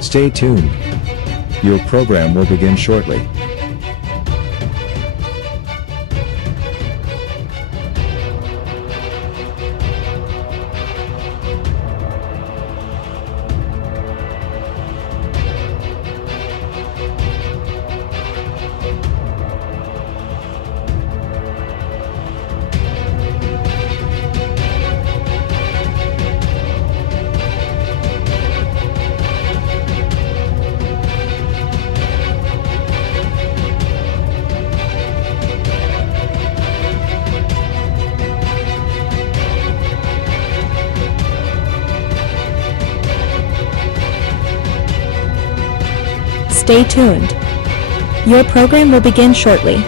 Stay tuned. Your program will begin shortly. Stay tuned. Your program will begin shortly.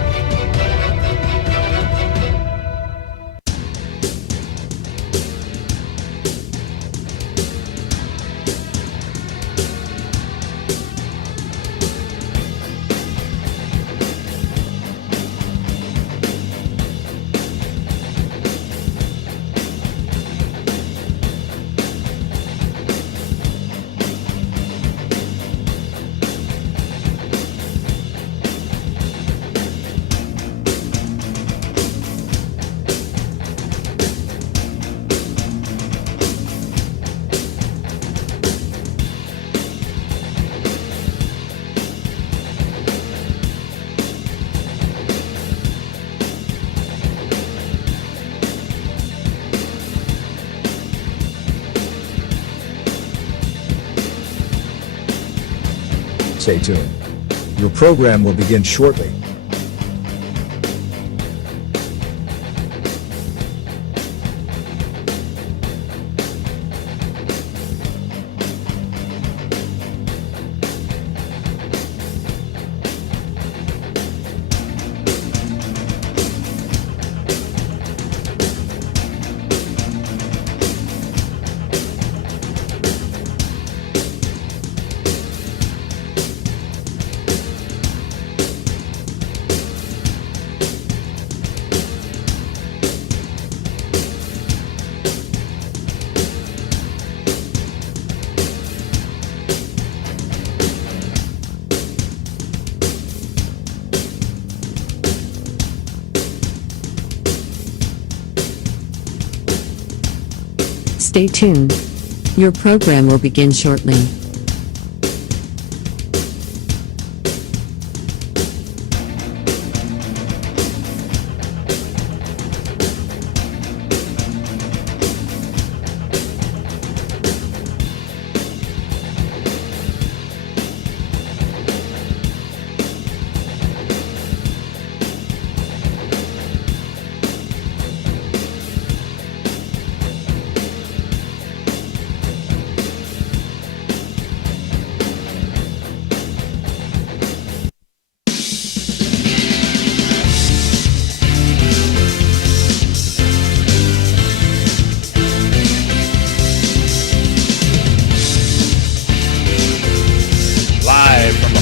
Stay tuned. Your program will begin shortly. Stay tuned. Your program will begin shortly.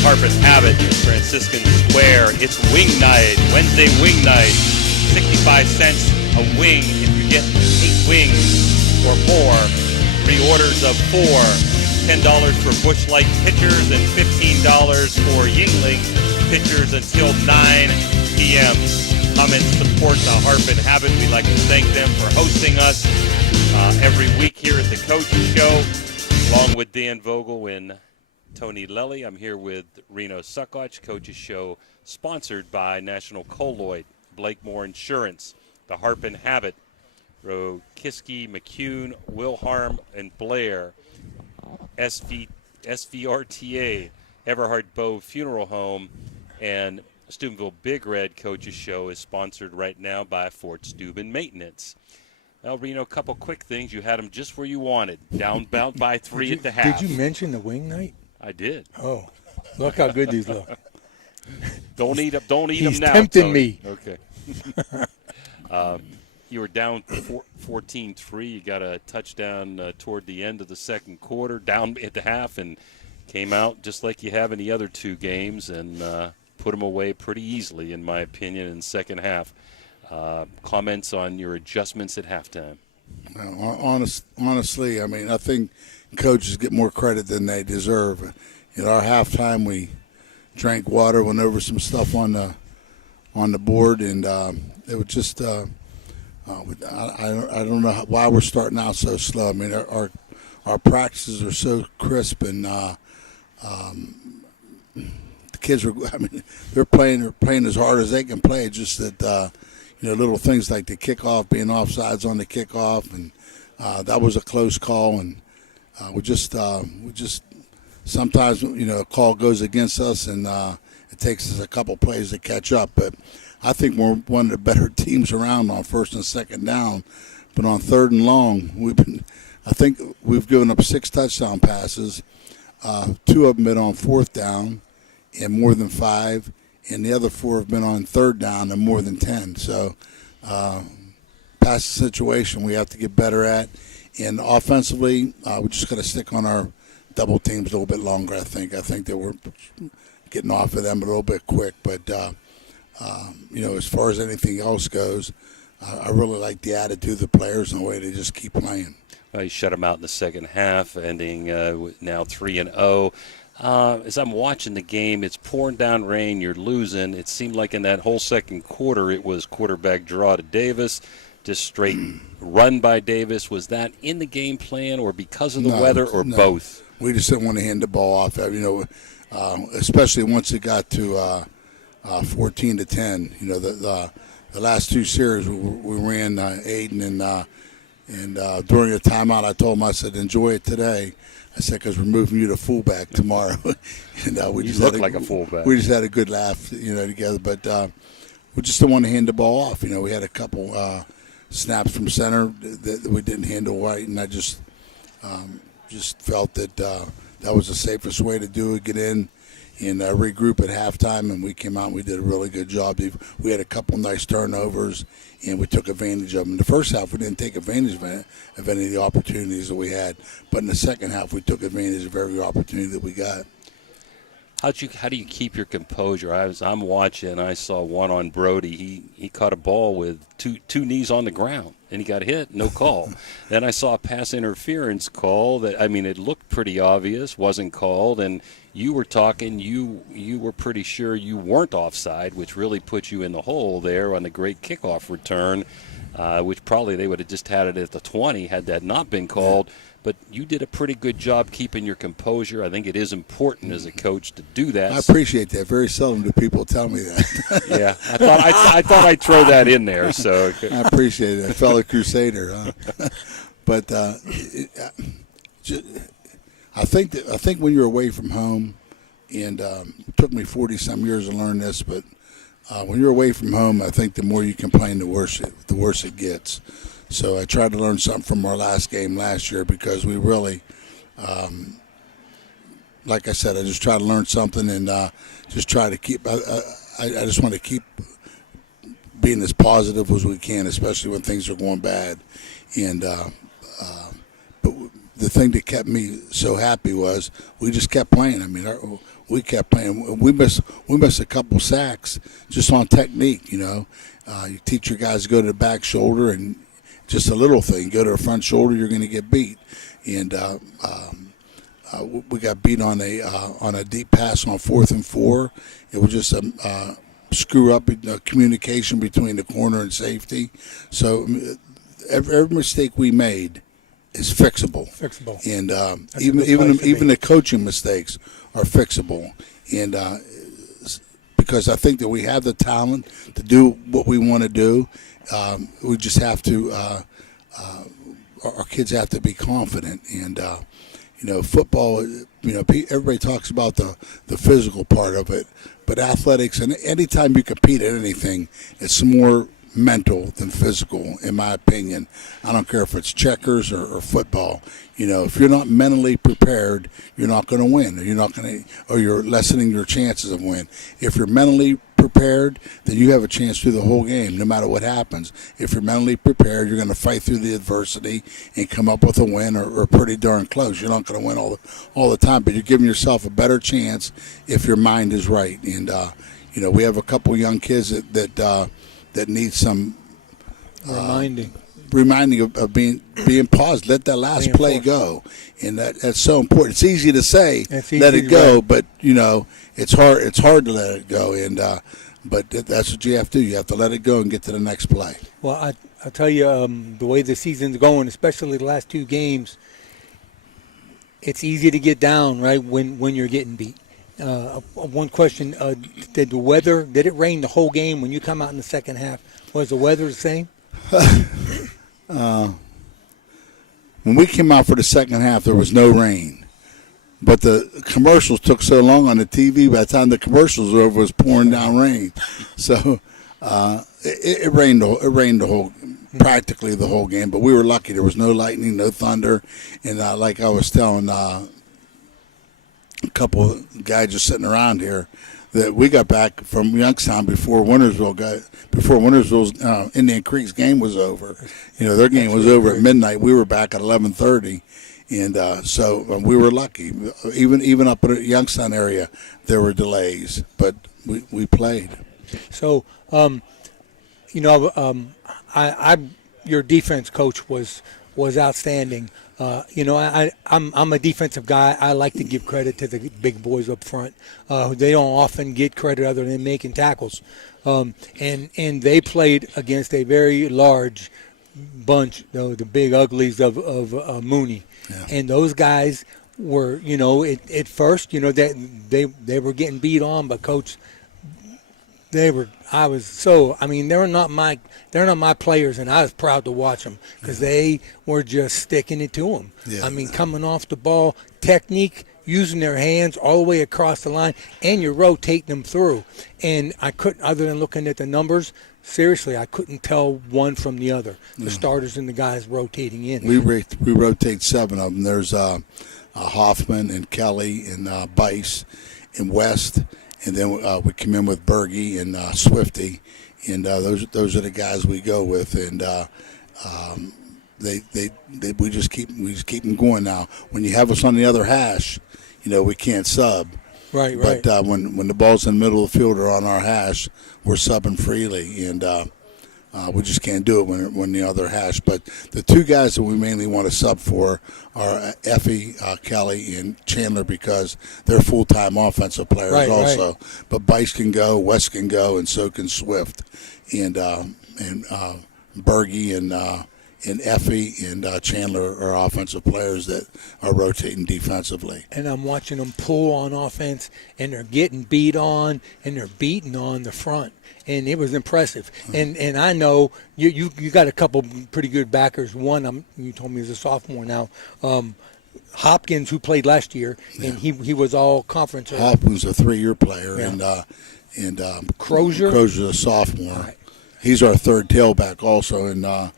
Harpeth Habit, Franciscan Square. It's wing night, Wednesday wing night. 65 cents a wing if you get 8 wings or more. Pre-orders of 4. $10 for Busch Light pitchers and $15 for Yuengling pitchers until 9 p.m. Come and support the Harpeth Habit. We'd like to thank them for hosting us every week here at the Coaches Show, along with Dan Vogel and Tony Lelly. I'm here with Reno Suckoch. Coaches Show sponsored by National Colloid, Blakemore Insurance, the Harpeth Habit, Rokiski, McCune, Wilharm, and Blair, SVRTA, Everhard Bow Funeral Home, and Steubenville Big Red. Coaches Show is sponsored right now by Fort Steuben Maintenance. Well, Reno, a couple quick things. You had them just where you wanted. Down by 3 at the half. Did you mention the wing night? I did. Oh, look how good these look. Don't eat them now. He's tempting Tony. me. Okay. You were down 14-3. You got a touchdown toward the end of the second quarter, down at the half, and came out just like you have in the other 2 games and put them away pretty easily, in my opinion, in the second half. Comments on your adjustments at halftime? Honestly, I mean, I think coaches get more credit than they deserve. At our halftime, we drank water, went over some stuff on the board, and it was just I don't know why we're starting out so slow. I mean, our practices are so crisp, and the kids are. I mean, they're playing as hard as they can play. Just that little things like the kickoff, being offsides on the kickoff, and that was a close call, and we just sometimes a call goes against us, and it takes us a couple plays to catch up, but. I think we're one of the better teams around on first and second down, but on third and long, I think we've given up 6 touchdown passes. 2 of them been on fourth down and more than 5, and the other 4 have been on third down and more than 10. So, pass the situation we have to get better at, and offensively, we just got to stick on our double teams a little bit longer. I think that we're getting off of them a little bit quick, but. As far as anything else goes, I really like the attitude of the players and the way they just keep playing. Well, you shut them out in the second half, ending now 3-0. As I'm watching the game, it's pouring down rain. You're losing. It seemed like in that whole second quarter, it was quarterback draw to Davis, just straight run by Davis. Was that in the game plan, or because of the weather, or both? We just didn't want to hand the ball off. Especially once it got to 14-10. The last 2 series we ran Aiden and during a timeout I told him, I said, enjoy it today. I said, because we're moving you to fullback tomorrow. And we just look like a fullback. We just had a good laugh, together. But we just didn't want to hand the ball off. We had a couple snaps from center that we didn't handle right, and I just felt that that was the safest way to do it. Get in. And regroup at halftime, and we came out and we did a really good job. We had a couple nice turnovers, and we took advantage of them. In the first half, we didn't take advantage of any of the opportunities that we had. But in the second half, we took advantage of every opportunity that we got. How do you keep your composure? I'm watching. I saw one on Brody. He caught a ball with two knees on the ground, and he got hit. No call. Then I saw a pass interference call that it looked pretty obvious, wasn't called. And you were talking. You were pretty sure you weren't offside, which really put you in the hole there on the great kickoff return, which probably they would have just had it at the 20 had that not been called. But you did a pretty good job keeping your composure. I think it is important as a coach to do that. I appreciate that. Very seldom do people tell me that. Yeah, I thought I'd throw that in there. So I appreciate it, fellow Crusader. But I think when you're away from home, and it took me 40-some years to learn this, but when you're away from home, I think the more you complain, the worse it gets. So I tried to learn something from our last game last year because we really, like I said, I just try to learn something and just try to keep. I just want to keep being as positive as we can, especially when things are going bad. And but the thing that kept me so happy was we just kept playing. We kept playing. We missed a couple sacks just on technique. You teach your guys to go to the back shoulder and. Just a little thing. Go to the front shoulder, you're going to get beat. And we got beat on a deep pass on 4th and 4. It was just a screw up in communication between the corner and safety. So every mistake we made is fixable. And even the coaching mistakes are fixable. And because I think that we have the talent to do what we want to do. We just have to, our kids have to be confident. And, football, everybody talks about the physical part of it. But athletics, and anytime you compete at anything, it's more mental than physical, in my opinion. I don't care if it's checkers or football. If you're not mentally prepared, you're not going to win, or you're lessening your chances of win. If you're mentally prepared, then you have a chance through the whole game, no matter what happens. If you're mentally prepared, you're going to fight through the adversity and come up with a win or pretty darn close. You're not going to win all the time, but you're giving yourself a better chance if your mind is right. And we have a couple young kids that need some reminding. reminding of being paused. Let that last Being play forced. go, and that's so important. It's easy to say It's let easy, it go, right. but it's hard. It's hard to let it go, and but that's what you have to do. You have to let it go and get to the next play. Well, I'll tell you, the way the season's going, especially the last 2 games, it's easy to get down, right, when you're getting beat. One question, did it rain the whole game when you come out in the second half? Was the weather the same? When we came out for the second half, there was no rain. But the commercials took so long on the TV, by the time the commercials were over, it was pouring down rain. So it rained the whole, practically the whole game. But we were lucky. There was no lightning, no thunder. And like I was telling a couple of guys just sitting around here, that we got back from Youngstown before Wintersville's Indian Creek's game was over. Their game was over at midnight. We were back at 11:30. And so we were lucky. Even up in the Youngstown area, there were delays, but we played. So, your defense coach was outstanding. I'm a defensive guy. I like to give credit to the big boys up front. They don't often get credit other than making tackles. And they played against a very large bunch, the big uglies of Mooney. Yeah. And those guys were, at first, they were getting beat on, but coach, they're not my players, and I was proud to watch them because they were just sticking it to them. Yeah. Coming off the ball, technique, using their hands all the way across the line, and you're rotating them through. And I couldn't, other than looking at the numbers, seriously, I couldn't tell one from the other, the starters and the guys rotating in. We rotate 7 of them. There's Hoffman and Kelly and Bice and West, and then we come in with Berge and Swifty, and those are the guys we go with, and we just keep them going. Now, when you have us on the other hash, we can't sub. Right. But when the ball's in the middle of the field or on our hash, we're subbing freely, and we just can't do it when the other hash. But the 2 guys that we mainly want to sub for are Effie, Kelly, and Chandler because they're full-time offensive players also. Right. But Bice can go, West can go, and so can Swift, and Berge and Effie and Chandler are offensive players that are rotating defensively. And I'm watching them pull on offense, and they're getting beat on, and they're beating on the front. And it was impressive. And I know you got a couple pretty good backers. One, you told me is a sophomore now, Hopkins, who played last year, and he was all conference. Hopkins a 3-year player, and Crozier's a sophomore. Right. He's our third tailback also, and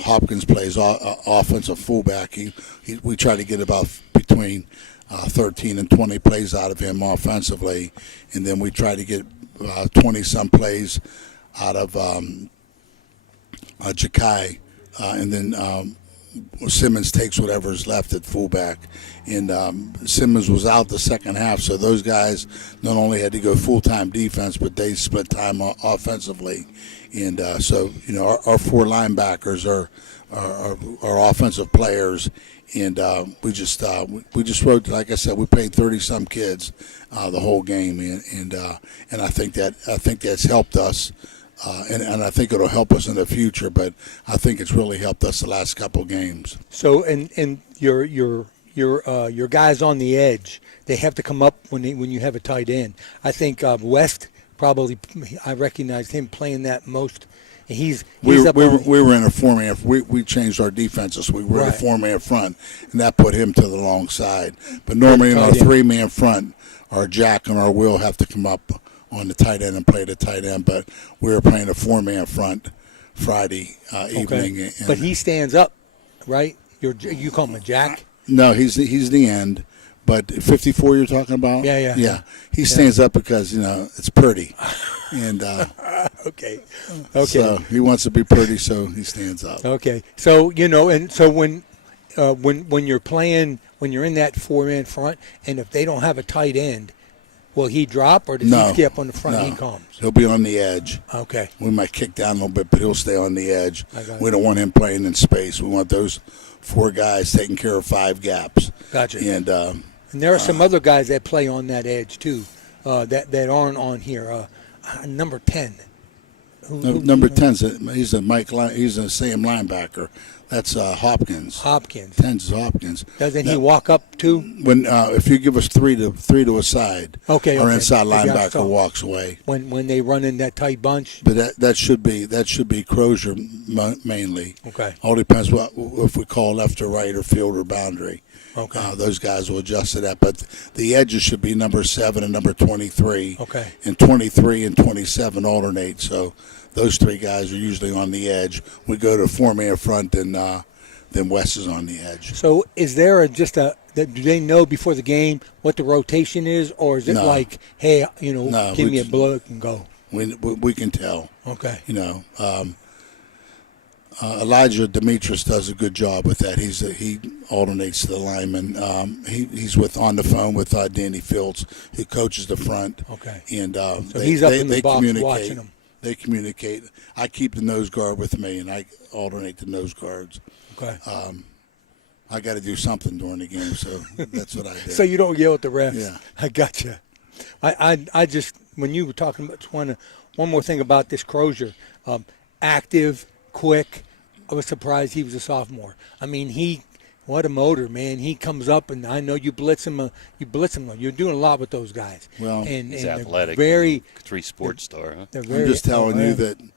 Hopkins plays offensive fullback. We try to get about between 13 and 20 plays out of him offensively, and then we try to get 20-some plays out of Jakai, and then Simmons takes whatever's left at fullback. And Simmons was out the second half, so those guys not only had to go full-time defense, but they split time offensively. And so, our 4 linebackers are offensive players, and we just wrote, like I said, we played 30-some kids the whole game, and I think that's helped us. And I think it'll help us in the future, but I think it's really helped us the last couple games. So, and your guys on the edge, they have to come up when you have a tight end. I think West probably, I recognized him playing that most. We were in a 4-man. We changed our defenses. We were in a 4-man front, and that put him to the long side. But normally in our 3-man front, our Jack and our Will have to come up on the tight end and play the tight end, but we were playing a 4-man front Friday evening. And but he stands up, right? You call him a Jack? No, he's the end. But 54 you're talking about? Yeah. He stands up because, it's pretty. And okay. So he wants to be pretty, so he stands up. Okay. So, and so when you're playing, when you're in that 4-man front, and if they don't have a tight end, will he drop, or does No. he stay up on the front? No. He comes. He'll be on the edge. Okay. We might kick down a little bit, but he'll stay on the edge. I got We it. don't want him playing in space. We want those 4 guys taking care of 5 gaps. Gotcha. And And there are some other guys that play on that edge too, that aren't on here. Number 10. number 10's he's a Sam linebacker. That's Hopkins. Hopkins. 10's Hopkins. Doesn't he walk up too? When if you give us three to a side, Okay, our okay. inside Okay, I linebacker saw. walks away. When they run in that tight bunch. But that should be Crozier mainly. Okay. All depends what if we call left or right or field or boundary. Okay. Those guys will adjust to that. But the edges should be number 7 and number 23. Okay. And 23 and 27 alternate. So those 3 guys are usually on the edge. We go to 4-man front, and then Wes is on the edge. So is there do they know before the game what the rotation is, or is it No. like, hey, No, give we me a just- blood and go? We can tell. Okay. Elijah Demetrius does a good job with that. He alternates the linemen. He's on the phone with Danny Fields, who coaches the front. Okay. And So he's up in the box communicate. watching them. They communicate. I keep the nose guard with me, and I alternate the nose guards. Okay. I got to do something during the game, so that's what I do. So you don't yell at the refs. Yeah. I gotcha. I just, when you were talking about one more thing about this Crozier, active, quick. I was surprised he was a sophomore. I mean, what a motor, man. He comes up, and I know you blitz him. You're doing a lot with those guys. Well, and He's they're athletic. very. 3 sports star, huh? They're very I'm just telling you athletic. that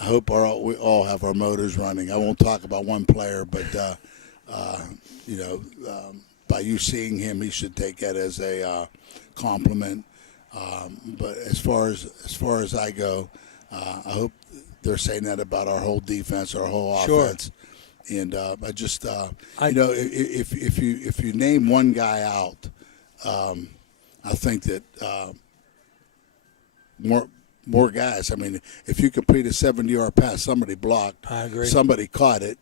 I hope we all have our motors running. I won't talk about one player, but by you seeing him, he should take that as a compliment. But as far as I go, I hope they're saying that about our whole defense, our whole Sure. offense. And I just, if you name one guy out, I think that more guys. I mean, if you complete a 70-yard pass, somebody blocked. I agree. Somebody caught it.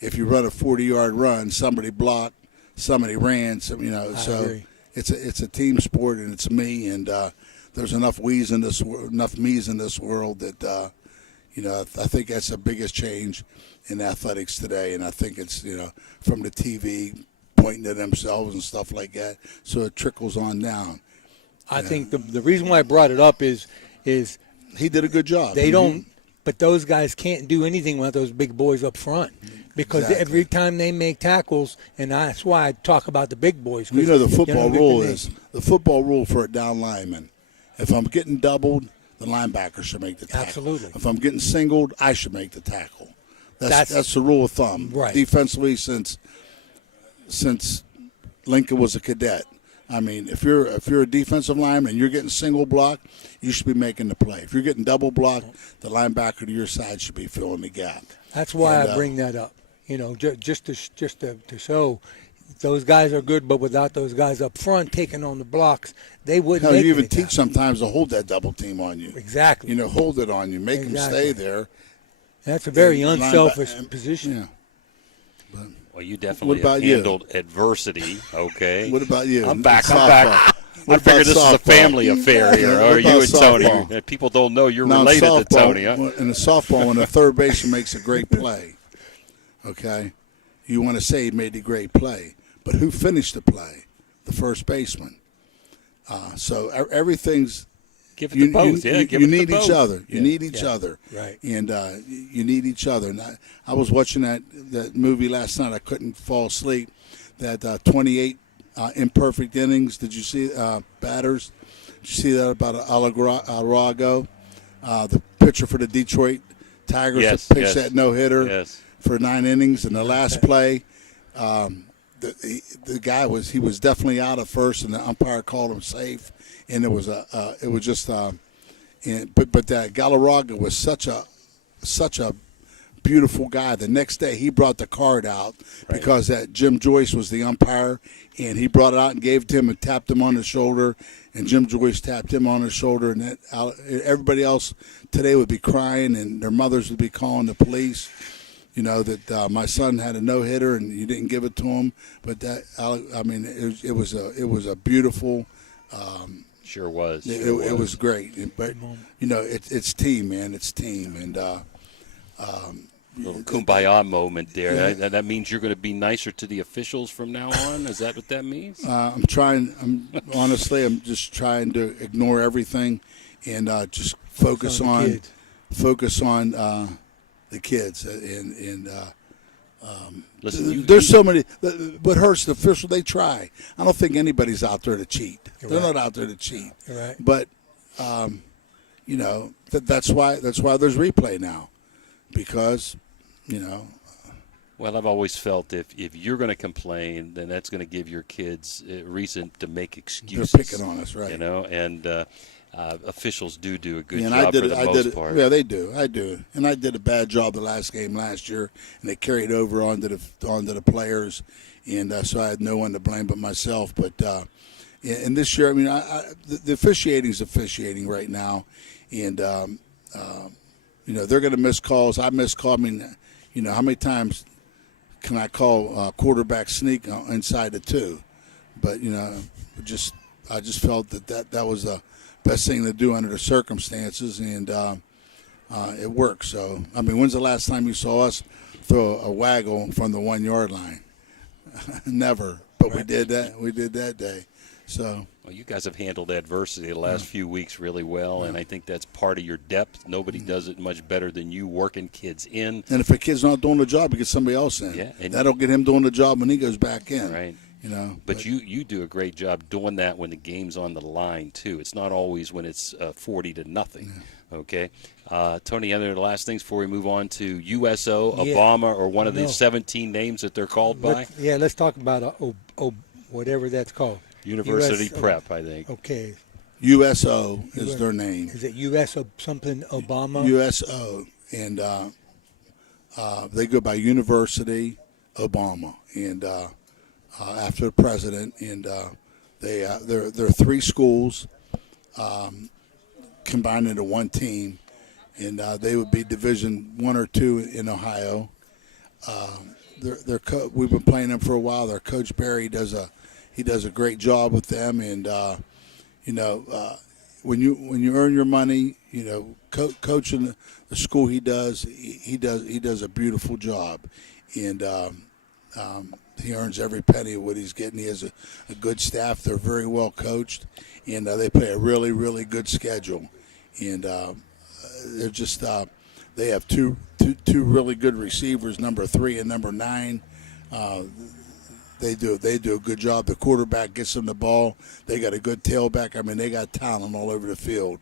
If you run a 40-yard run, somebody blocked. Somebody ran. So agree. it's a team sport, and it's me. And there's enough me's in this world that I think that's the biggest change in athletics today. And I think it's from the TV pointing to themselves and stuff like that, so it trickles on down. I think the reason why I brought it up is He did a good job. they don't. But those guys can't do anything without those big boys up front, because Exactly. every time they make tackles, and that's why I talk about the big boys. 'cause, The football they- rule they- is the football rule for a down lineman. If I'm getting doubled, the linebacker should make the tackle. Absolutely. If I'm getting singled, I should make the tackle. That's- That's the rule of thumb. Right. Defensively, since Lincoln was a cadet. I mean, if you're a defensive lineman and you're getting single block, you should be making the play. If you're getting double block, the linebacker to your side should be filling the gap. That's why And, I bring that up. Just to show those guys are good, but without those guys up front taking on the blocks, they wouldn't. Hell, make you even any teach tackles. sometimes to hold that double team on you. Exactly. Hold it on you, make them Exactly. stay there. That's a very And unselfish linebacker- position. Yeah. Well, you definitely about have you? handled adversity, okay? What about you? I'm back. Softball. I What figured about this is a softball? family affair here. Yeah, Or what you about and Tony. softball? People don't know you're Now, in related to softball, Tony, huh? In a softball, when a third baseman makes a great play, okay, you want to say he made a great play, but who finished the play? The first baseman. So everything's Give it to both. you, Yeah, you, give you it to need both. each other. You Yeah. need each Yeah. other. Right. And you need each other. And I was watching that movie last night. I couldn't fall asleep. That 28 imperfect innings. Did you see batters? Did you see that about Arago, the pitcher for the Detroit Tigers Yes, that pitched yes. that no-hitter Yes. for 9 innings? And the last play, the guy was definitely out at first, and the umpire called him safe. And it was but that Galarraga was such a beautiful guy. The next day he brought the card out because that Jim Joyce was the umpire, and he brought it out and gave it to him and tapped him on the shoulder, and Jim Joyce tapped him on the shoulder, and everybody else today would be crying, and their mothers would be calling the police. That my son had a no-hitter and you didn't give it to him, but it was a beautiful Sure was. It was great. But it's team, man. It's team, and Little kumbaya moment there. Yeah. That means you're going to be nicer to the officials from now on. Is that what that means? I'm just trying to ignore everything and just focus on the kids. And Listen, there's so many. What hurts the official? They try. I don't think anybody's out there to cheat. They're not out there to cheat. Right. But that's why there's replay now, because Well, I've always felt if you're going to complain, then that's going to give your kids a reason to make excuses. They're picking on us, right? And officials do a good and job for the most part. Yeah, they do. I do. And I did a bad job the last game last year, and they carried over onto the players, and so I had no one to blame but myself. But and this year, I mean, the officiating is officiating right now, and they're going to miss calls. I miss calls. I mean, how many times can I call quarterback sneak inside the 2? But I just felt that was the best thing to do under the circumstances, and it worked. So, I mean, when's the last time you saw us throw a waggle from the 1 yard line? Never. But we did that. We did that day. So. Well, you guys have handled adversity the last few weeks really well, and I think that's part of your depth. Nobody does it much better than you, working kids in. And if a kid's not doing the job, you get somebody else in. Yeah, and that'll get him doing the job when he goes back in. Right. But you do a great job doing that when the game's on the line too. It's not always when it's 40-0. Yeah. Okay, Tony. Any other last things before we move on to USO, Obama, or one of the 17 names that they're called by? Let's talk about whatever that's called. University Prep, I think. Okay. USO is their name. Is it USO something Obama? USO, and they go by University Obama, and after the president, and they're 3 schools combined into one team, and they would be Division 1 or 2 in Ohio. We've been playing them for a while. Their coach Barry does a great job with them, and when you earn your money, coaching the school he does a beautiful job, and he earns every penny of what he's getting. He has a good staff. They're very well coached, and they play a really, really good schedule. And they're just they have two really good receivers, number 3 and number 9. They do a good job. The quarterback gets them the ball. They got a good tailback. I mean, they got talent all over the field.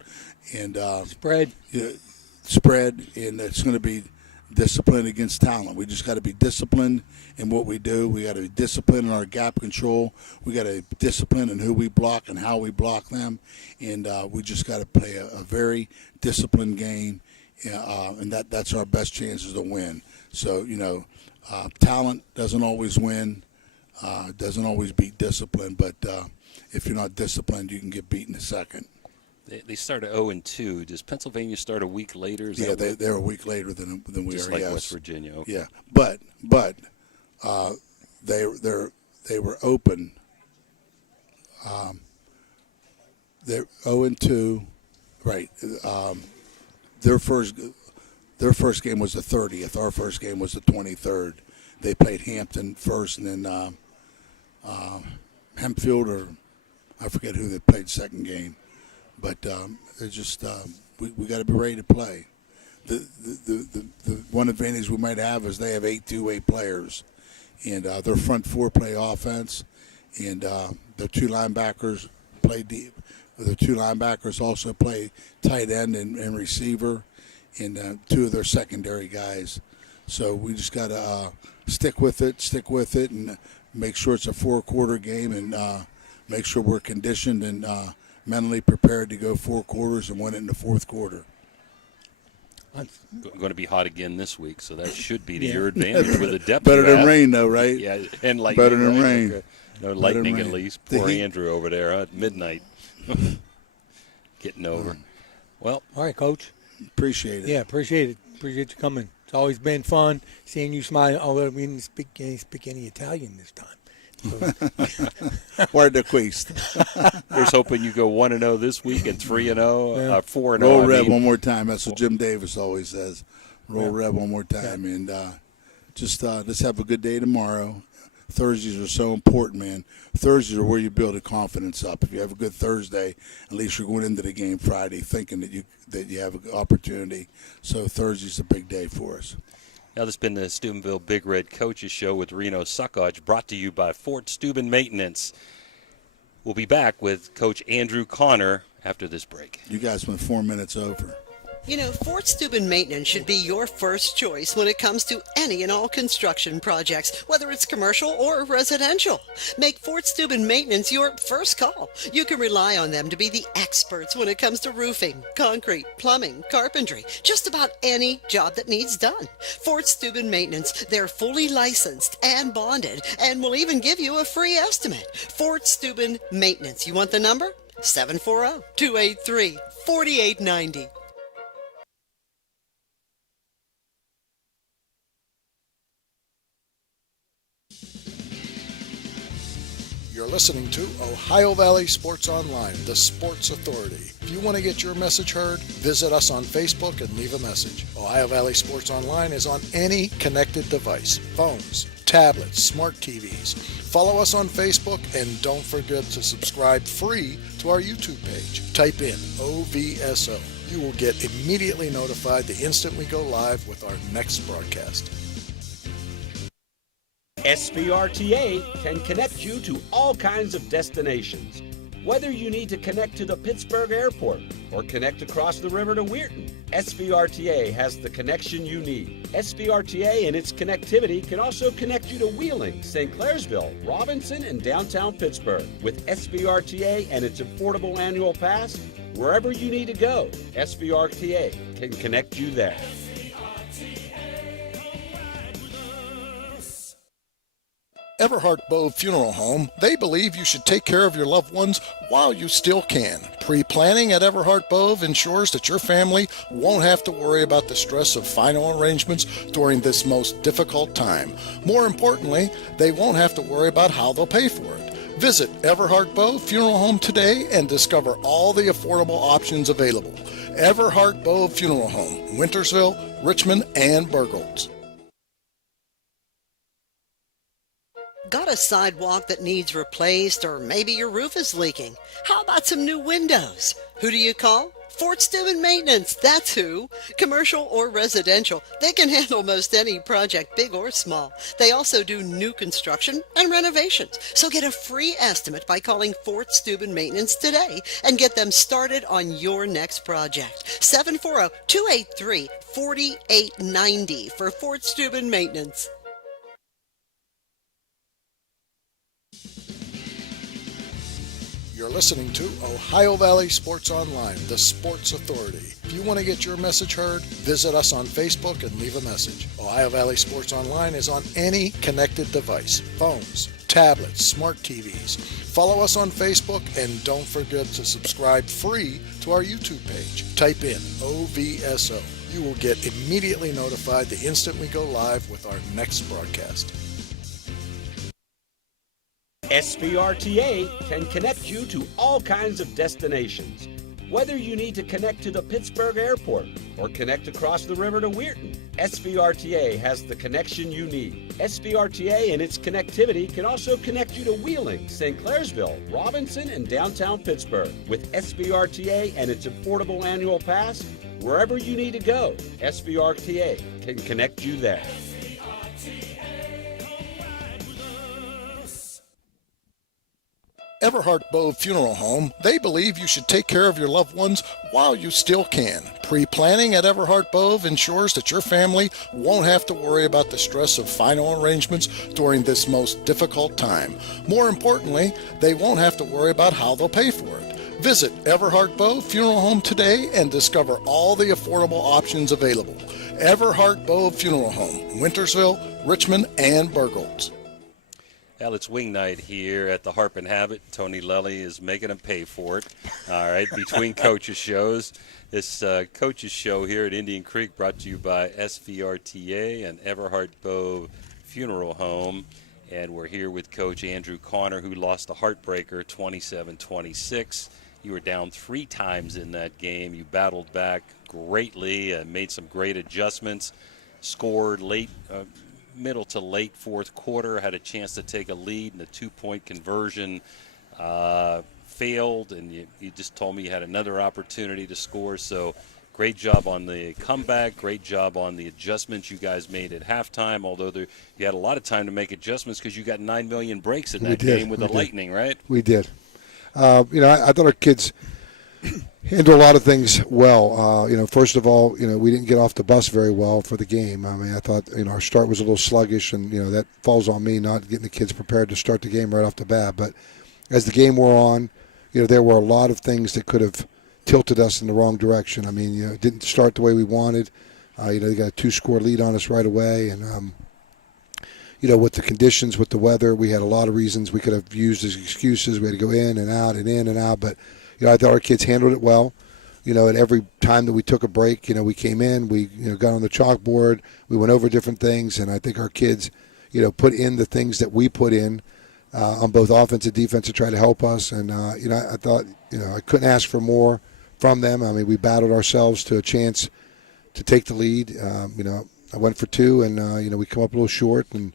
And spread, and it's going to be discipline against talent. We just got to be disciplined in what we do. We got to be disciplined in our gap control. We got to be disciplined in who we block and how we block them. And we just got to play a very disciplined game, and that's our best chances to win. So, talent doesn't always win, doesn't always beat discipline, but if you're not disciplined, you can get beat in a second. They started 0-2. Does Pennsylvania start a week later? They're a week later than we just are. Like yes. West Virginia. Okay. Yeah, but they were open. They're 0-2, right? Their first game was the 30th. Our first game was the 23rd. They played Hampton first, and then Hempfield, or I forget who they played second game. But it's just we got to be ready to play. The one advantage we might have is they have 8 two-way players, and their front 4 play offense, and their 2 linebackers play deep. The 2 linebackers also play tight end and receiver, and 2 of their secondary guys. So we just got to stick with it, and make sure it's a 4-quarter game, and make sure we're conditioned and mentally prepared to go 4 quarters and win it in the 4th quarter. Going to be hot again this week, so that should be to your advantage with the depth. Better than rain, though, right? Yeah, and lightning. Better than rain. Okay. No lightning, at least. Poor Andrew over there at midnight, getting over. Well, all right, Coach. Appreciate it. Yeah, appreciate it. Appreciate you coming. It's always been fun seeing you smile. Although we didn't speak any Italian this time. Word the queast. Here's hoping you go 1-0 this week and 3-0, 4-0. Roll I red mean. one more time. That's what Jim Davis always says. Roll red one more time. And just let's have a good day tomorrow. Thursdays are so important, man. Thursdays are where you build a confidence up. If you have a good Thursday, at least you're going into the game Friday thinking that you have an opportunity. So Thursday's a big day for us. Now, this has been the Steubenville Big Red Coaches Show with Reno Suckage, brought to you by Fort Steuben Maintenance. We'll be back with Coach Andrew Connor after this break. You guys went 4 minutes over. You know, Fort Steuben Maintenance should be your first choice when it comes to any and all construction projects, whether it's commercial or residential. Make Fort Steuben Maintenance your first call. You can rely on them to be the experts when it comes to roofing, concrete, plumbing, carpentry, just about any job that needs done. Fort Steuben Maintenance, they're fully licensed and bonded and will even give you a free estimate. Fort Steuben Maintenance. You want the number? 740-283-4890. You're listening to Ohio Valley Sports Online, the sports authority. If you want to get your message heard, visit us on Facebook and leave a message. Ohio Valley Sports Online is on any connected device, phones, tablets, smart TVs. Follow us on Facebook and don't forget to subscribe free to our YouTube page. Type in OVSO. You will get immediately notified the instant we go live with our next broadcast. SBRTA can connect you to all kinds of destinations. Whether you need to connect to the Pittsburgh Airport or connect across the river to Weirton, SBRTA has the connection you need. SBRTA and its connectivity can also connect you to Wheeling, St. Clairsville, Robinson, and downtown Pittsburgh. With SBRTA and its affordable annual pass, wherever you need to go, SBRTA can connect you there. Everhart Bove Funeral Home, they believe you should take care of your loved ones while you still can. Pre-planning at Everhart Bove ensures that your family won't have to worry about the stress of final arrangements during this most difficult time. More importantly, they won't have to worry about how they'll pay for it. Visit Everhart Bove Funeral Home today and discover all the affordable options available. Everhart Bove Funeral Home, Wintersville, Richmond, and Burgolds. Got a sidewalk that needs replaced, or maybe your roof is leaking? How about some new windows? Who do you call? Fort Steuben Maintenance, that's who. Commercial or residential, they can handle most any project, big or small. They also do new construction and renovations. So get a free estimate by calling Fort Steuben Maintenance today and get them started on your next project. 740-283-4890 for Fort Steuben Maintenance. You're listening to Ohio Valley Sports Online, the sports authority. If you want to get your message heard, visit us on Facebook and leave a message. Ohio Valley Sports Online is on any connected device, phones, tablets, smart TVs. Follow us on Facebook and don't forget to subscribe free to our YouTube page. Type in OVSO. You will get immediately notified the instant we go live with our next broadcast. SBRTA can connect you to all kinds of destinations. Whether you need to connect to the Pittsburgh Airport or connect across the river to Weirton, SBRTA has the connection you need. SBRTA and its connectivity can also connect you to Wheeling, St. Clairsville, Robinson, and downtown Pittsburgh. With SBRTA and its affordable annual pass, wherever you need to go, SBRTA can connect you there. Everhart Bove Funeral Home, they believe you should take care of your loved ones while you still can. Pre-planning at Everhart Bove ensures that your family won't have to worry about the stress of final arrangements during this most difficult time. More importantly, they won't have to worry about how they'll pay for it. Visit Everhart Bove Funeral Home today and discover all the affordable options available. Everhart Bove Funeral Home, Wintersville, Richmond, and Burgolds. Well, it's wing night here at the Harp and Habit. Tony Lelly is making them pay for it. All right, between coaches shows. This coaches show here at Indian Creek brought to you by SVRTA and Everhart Bove Funeral Home. And we're here with Coach Andrew Connor, who lost a heartbreaker 27-26. You were down 3 times in that game. You battled back greatly and made some great adjustments, scored late, middle to late fourth quarter, had a chance to take a lead in a 2-point conversion, failed, and you just told me you had another opportunity to score. So great job on the comeback, great job on the adjustments you guys made at halftime, although you had a lot of time to make adjustments because you got 9 million breaks in that game with the Lightning, right? We did. I thought our kids handled a lot of things well. First of all, we didn't get off the bus very well for the game. I mean, I thought, our start was a little sluggish, and, that falls on me not getting the kids prepared to start the game right off the bat. But as the game wore on, there were a lot of things that could have tilted us in the wrong direction. I mean, it didn't start the way we wanted. They got a 2-score lead on us right away, and with the conditions, with the weather, we had a lot of reasons we could have used as excuses. We had to go in and out and in and out, but I thought our kids handled it well. At every time that we took a break, we came in, we got on the chalkboard, we went over different things, and I think our kids, put in the things that we put in on both offense and defense to try to help us. And I thought I couldn't ask for more from them. I mean, we battled ourselves to a chance to take the lead. I went for 2, and we come up a little short. And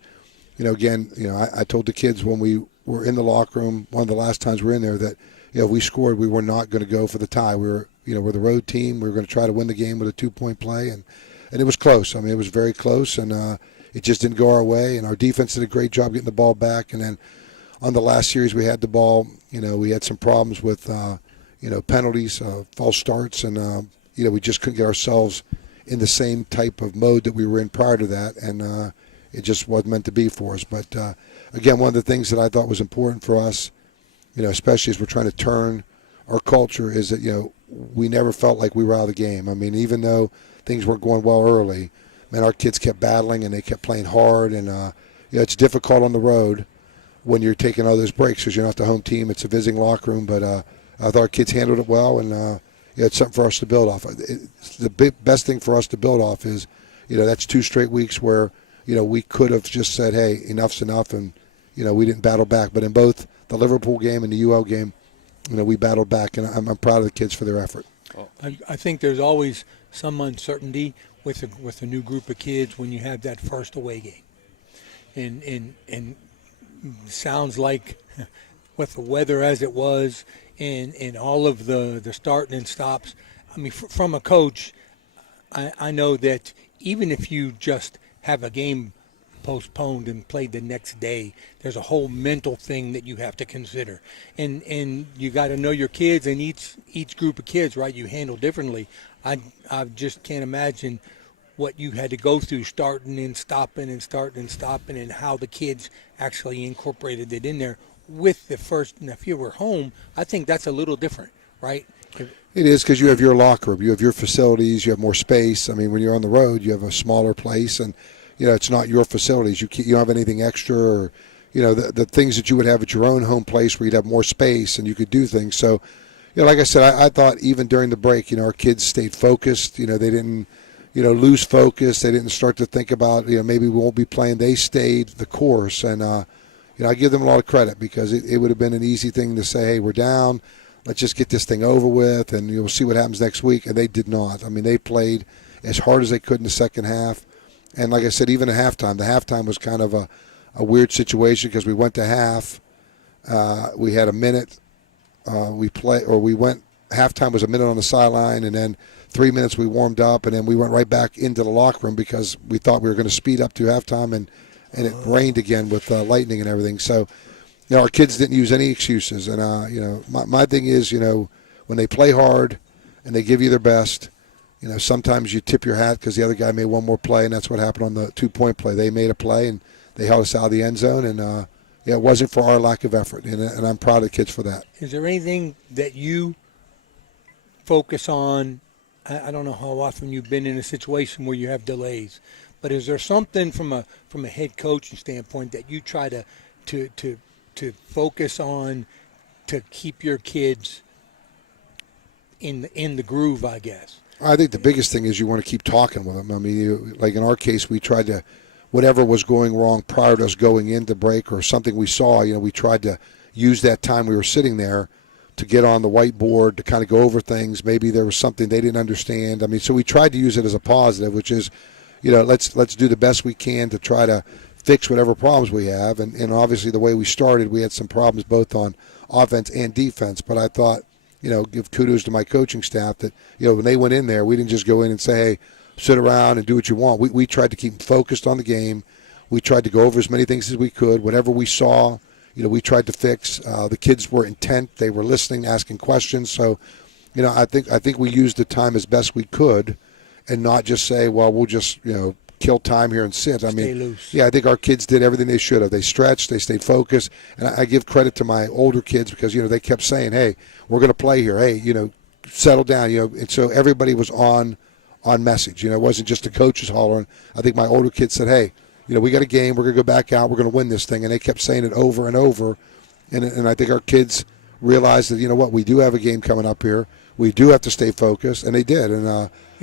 I told the kids when we were in the locker room, one of the last times we were in there, that if we scored, we were not going to go for the tie. We're the road team. We were going to try to win the game with a 2-point play, and it was close. I mean, it was very close, and it just didn't go our way. And our defense did a great job getting the ball back. And then on the last series, we had the ball. We had some problems with penalties, false starts, and we just couldn't get ourselves in the same type of mode that we were in prior to that, and it just wasn't meant to be for us. But again, one of the things that I thought was important for us, especially as we're trying to turn our culture, is that we never felt like we were out of the game. I mean, even though things weren't going well early, man, our kids kept battling and they kept playing hard, and it's difficult on the road when you're taking all those breaks because you're not the home team. It's a visiting locker room, but I thought our kids handled it well, and it's something for us to build off. The best thing for us to build off is, that's 2 straight weeks where, we could have just said, hey, enough's enough, and, we didn't battle back. But in both the Liverpool game and the UL game, we battled back, and I'm proud of the kids for their effort. I think there's always some uncertainty with a new group of kids when you have that first away game. And sounds like with the weather as it was and all of the starting and stops, I mean, from a coach, I know that even if you just have a game postponed and played the next day, there's a whole mental thing that you have to consider. And you got to know your kids, and each group of kids, right, you handle differently. I just can't imagine what you had to go through starting and stopping and how the kids actually incorporated it in there with the first. And if you were home, I think that's a little different, right? It is, because you have your locker room, you have your facilities, you have more space. I mean, when you're on the road, you have a smaller place, and it's not your facilities. You don't have anything extra, or the things that you would have at your own home place where you'd have more space and you could do things. So, like I said, I thought even during the break, our kids stayed focused. They didn't lose focus. They didn't start to think about maybe we won't be playing. They stayed the course, and I give them a lot of credit, because it would have been an easy thing to say, hey, we're down. Let's just get this thing over with, and you'll see what happens next week. And they did not. I mean, they played as hard as they could in the second half. And like I said, even at halftime, the halftime was kind of a weird situation, because we went to half. We had a minute. Halftime was a minute on the sideline, and then 3 minutes we warmed up, and then we went right back into the locker room because we thought we were going to speed up to halftime, and it rained again with lightning and everything. So, our kids didn't use any excuses. And, my thing is, when they play hard and they give you their best, sometimes you tip your hat because the other guy made one more play, and that's what happened on the 2-point play. They made a play, and they held us out of the end zone, and it wasn't for our lack of effort, and I'm proud of the kids for that. Is there anything that you focus on? I don't know how often you've been in a situation where you have delays, but is there something from a head coaching standpoint that you try to focus on to keep your kids in the groove, I guess? I think the biggest thing is you want to keep talking with them. I mean, like in our case, we tried to whatever was going wrong prior to us going into break or something we saw, we tried to use that time we were sitting there to get on the whiteboard to kind of go over things. Maybe there was something they didn't understand. I mean, so we tried to use it as a positive, which is, let's do the best we can to try to fix whatever problems we have. And obviously the way we started, we had some problems both on offense and defense. But I thought, give kudos to my coaching staff that, when they went in there, we didn't just go in and say, hey, sit around and do what you want. We tried to keep them focused on the game. We tried to go over as many things as we could. Whatever we saw, we tried to fix. The kids were intent. They were listening, asking questions. So, I think we used the time as best we could and not just say, well, we'll just, kill time here and sit. Stay loose. Yeah, I think our kids did everything they should have. They stretched, they stayed focused. And I give credit to my older kids because, they kept saying, hey, we're going to play here. Hey, settle down. And so everybody was on message. It wasn't just the coaches hollering. I think my older kids said, hey, we got a game. We're going to go back out. We're going to win this thing. And they kept saying it over and over. And I think our kids realized that, what, we do have a game coming up here. We do have to stay focused. And they did. And,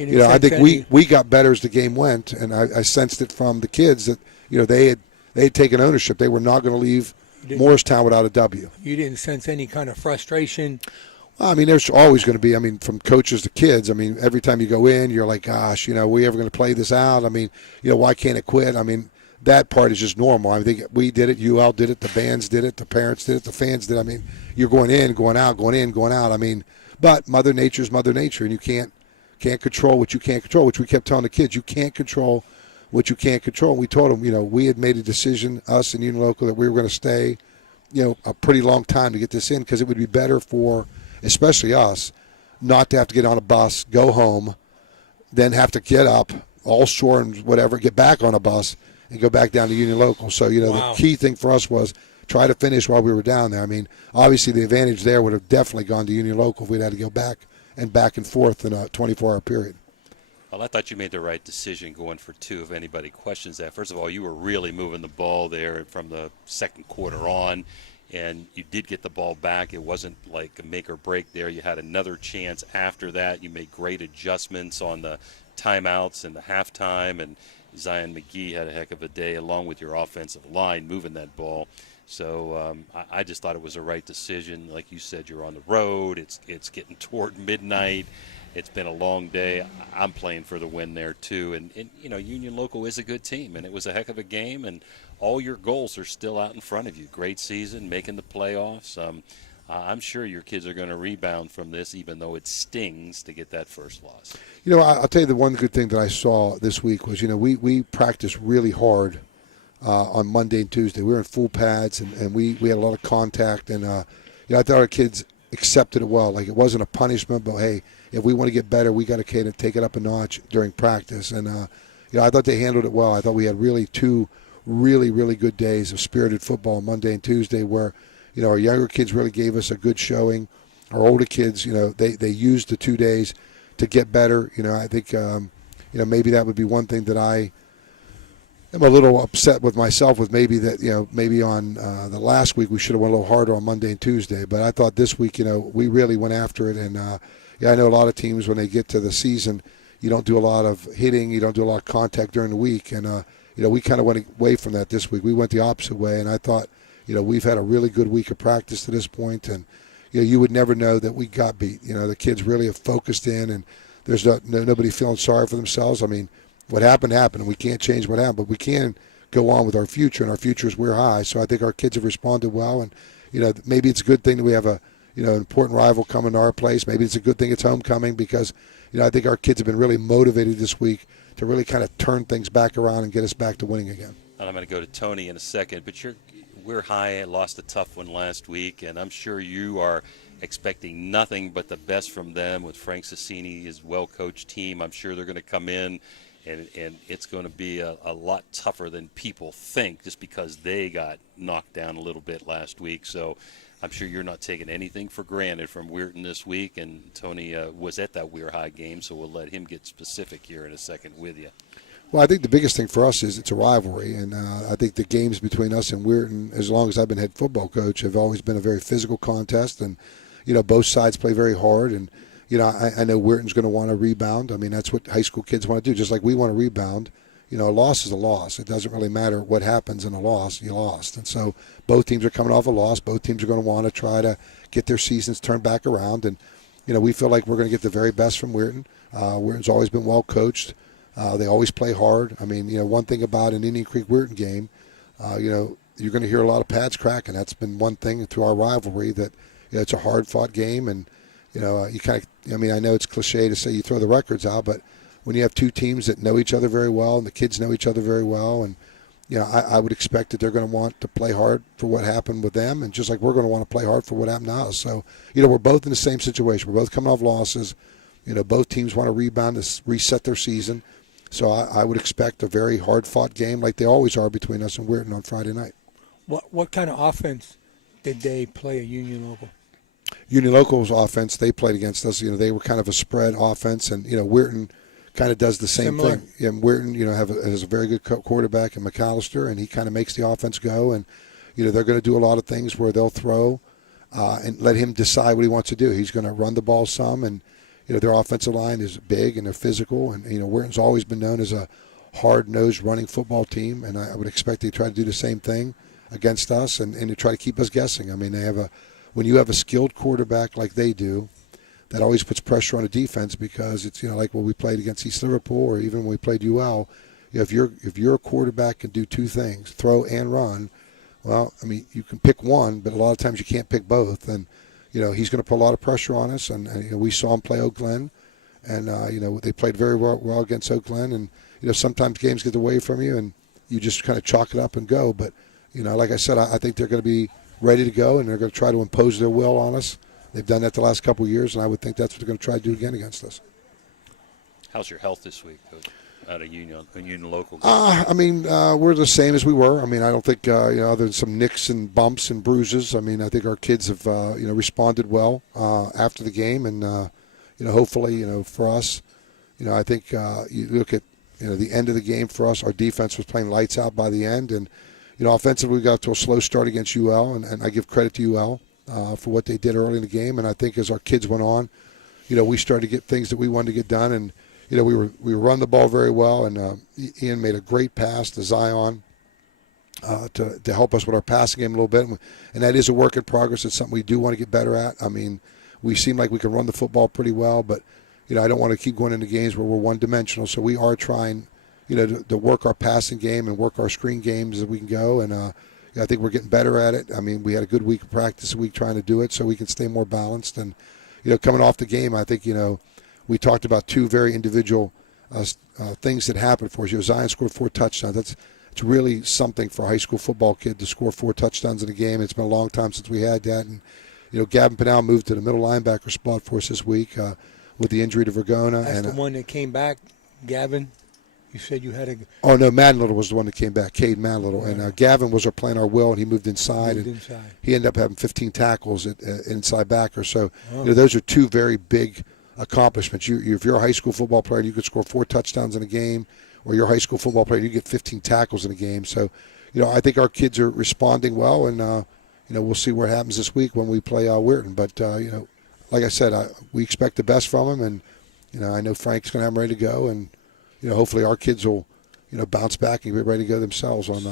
I think we got better as the game went. And I sensed it from the kids that, they had taken ownership. They were not going to leave Morristown without a W. You didn't sense any kind of frustration? Well, there's always going to be, from coaches to kids. Every time you go in, you're like, gosh, we ever going to play this out? Why can't it quit? That part is just normal. I think we did it, UL did it, the bands did it, the parents did it, the fans did it. You're going in, going out, going in, going out. But Mother Nature's Mother Nature, and you can't control what you can't control, which we kept telling the kids, you can't control what you can't control. We told them, we had made a decision, us and Union Local, that we were going to stay, a pretty long time to get this in because it would be better for, especially us, not to have to get on a bus, go home, then have to get up, all sore and whatever, get back on a bus and go back down to Union Local. So, Wow. The key thing for us was try to finish while we were down there. Obviously the advantage there would have definitely gone to Union Local if we'd had to go back and forth in a 24-hour period. Well, I thought you made the right decision going for 2 if anybody questions that. First of all, you were really moving the ball there from the second quarter on, and you did get the ball back. It wasn't like a make or break there. You had another chance after that. You made great adjustments on the timeouts and the halftime, and Zion McGee had a heck of a day along with your offensive line moving that ball. So I just thought it was a right decision. Like you said, you're on the road. It's getting toward midnight. It's been a long day. I'm playing for the win there too. And Union Local is a good team, and it was a heck of a game. And all your goals are still out in front of you. Great season, making the playoffs. I'm sure your kids are going to rebound from this, even though it stings to get that first loss. I'll tell you the one good thing that I saw this week was, we practiced really hard on Monday and Tuesday. We were in full pads, and we had a lot of contact. And, I thought our kids accepted it well. Like, it wasn't a punishment, but, hey, if we want to get better, we got to kind of take it up a notch during practice. And, I thought they handled it well. I thought we had really 2 really, really good days of spirited football Monday and Tuesday where, our younger kids really gave us a good showing. Our older kids, they used the 2 days to get better. I think, maybe that would be one thing that I am a little upset with myself with maybe that, maybe on the last week we should have went a little harder on Monday and Tuesday. But I thought this week, we really went after it. And, I know a lot of teams when they get to the season, you don't do a lot of hitting, you don't do a lot of contact during the week. And, we kind of went away from that this week. We went the opposite way. And I thought, we've had a really good week of practice to this point, and you would never know that we got beat. The kids really have focused in, and there's nobody feeling sorry for themselves. What happened happened, and we can't change what happened, but we can go on with our future, and our future is we're high. So I think our kids have responded well, and maybe it's a good thing that we have an important rival coming to our place. Maybe it's a good thing it's homecoming because I think our kids have been really motivated this week to really kind of turn things back around and get us back to winning again. And I'm going to go to Tony in a second, but we're high. Lost a tough one last week, and I'm sure you are expecting nothing but the best from them with Frank Sassini, his well-coached team. I'm sure they're going to come in, and it's going to be a lot tougher than people think just because they got knocked down a little bit last week. So I'm sure you're not taking anything for granted from Weirton this week, and Tony was at that Weir High game, so we'll let him get specific here in a second with you. Well, I think the biggest thing for us is it's a rivalry, and I think the games between us and Weirton, as long as I've been head football coach, have always been a very physical contest, and both sides play very hard, and I know Weirton's going to want to rebound. That's what high school kids want to do, just like we want to rebound. a loss is a loss. It doesn't really matter what happens in a loss. You lost. And so both teams are coming off a loss. Both teams are going to want to try to get their seasons turned back around. And, we feel like we're going to get the very best from Weirton. Weirton's always been well coached. They always play hard. I mean, one thing about an Indian Creek-Weirton game, you're going to hear a lot of pads cracking. That's been one thing through our rivalry that it's a hard-fought game. And, you kind of, I know it's cliche to say you throw the records out, but when you have two teams that know each other very well and the kids know each other very well, and I would expect that they're going to want to play hard for what happened with them, and just like we're going to want to play hard for what happened to us. So we're both in the same situation. We're both coming off losses. Both teams want to rebound to reset their season. So I would expect a very hard fought game like they always are between us and Weirton on Friday night. What kind of offense did they play at Union Local? Union Local's offense, they played against us. They were kind of a spread offense, and Weirton kind of does the same Similar. thing. Yeah, Weirton, has a very good quarterback in McAllister, and he kind of makes the offense go. And they're going to do a lot of things where they'll throw and let him decide what he wants to do. He's going to run the ball some, and their offensive line is big and they're physical. And Weirton's always been known as a hard-nosed running football team, and I would expect they try to do the same thing against us and to try to keep us guessing. I mean, when you have a skilled quarterback like they do, that always puts pressure on a defense, because it's like when we played against East Liverpool, or even when we played UL. If your quarterback can do two things, throw and run, well, I mean, you can pick one, but a lot of times you can't pick both. And he's going to put a lot of pressure on us. And we saw him play Oak Glen, and they played very well against Oak Glen. And sometimes games get away from you, and you just kind of chalk it up and go. But like I said, I think they're going to be ready to go, and they're going to try to impose their will on us. They've done that the last couple of years, and I would think that's what they're going to try to do again against us. How's your health this week, Coach? Out of Union Local? I mean, we're the same as we were. I mean, I don't think, other than some nicks and bumps and bruises, I mean, I think our kids have, responded well after the game. And, hopefully, for us, I think you look at, the end of the game for us, our defense was playing lights out by the end. And, offensively, we got to a slow start against UL, and I give credit to UL for what they did early in the game. And I think as our kids went on, we started to get things that we wanted to get done. And, we were run the ball very well, and Ian made a great pass to Zion to help us with our passing game a little bit. And that is a work in progress. It's something we do want to get better at. I mean, we seem like we can run the football pretty well, but, I don't want to keep going into games where we're one-dimensional. So we are trying, to work our passing game and work our screen games as we can go. And I think we're getting better at it. I mean, we had a good week of practice a week trying to do it so we can stay more balanced. And, coming off the game, I think, we talked about two very individual things that happened for us. Zion scored 4 touchdowns. It's really something for a high school football kid to score 4 touchdowns in a game. It's been a long time since we had that. And, Gavin Pinal moved to the middle linebacker spot for us this week with the injury to Vergona. That's the one that came back, Gavin. You said you had a... Oh, no, Madden Little was the one that came back, Cade Madden Little. And Gavin was playing our will, and he moved inside. He ended up having 15 tackles at inside backer. So, those are two very big accomplishments. If you're a high school football player, you could score 4 touchdowns in a game, or you're a high school football player, you get 15 tackles in a game. So, I think our kids are responding well, and, we'll see what happens this week when we play Weirton. But, like I said, we expect the best from them, and, I know Frank's going to have them ready to go, and, hopefully our kids will, bounce back and get ready to go themselves on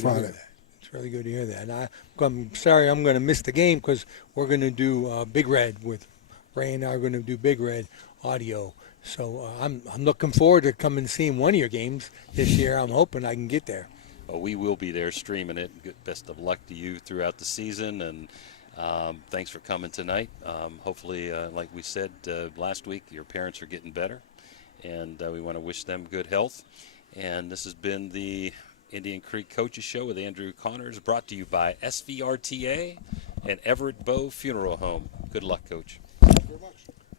Friday. It's really good to hear that. And I'm sorry I'm going to miss the game because we're going to do Big Red with Ray, and I are going to do Big Red audio. So I'm looking forward to coming and seeing one of your games this year. I'm hoping I can get there. Well, we will be there streaming it. Best of luck to you throughout the season, and thanks for coming tonight. Hopefully, like we said last week, your parents are getting better, and we want to wish them good health. And this has been the Indian Creek Coaches Show with Andrew Connors, brought to you by SVRTA and Everett Bow Funeral Home. Good luck, Coach.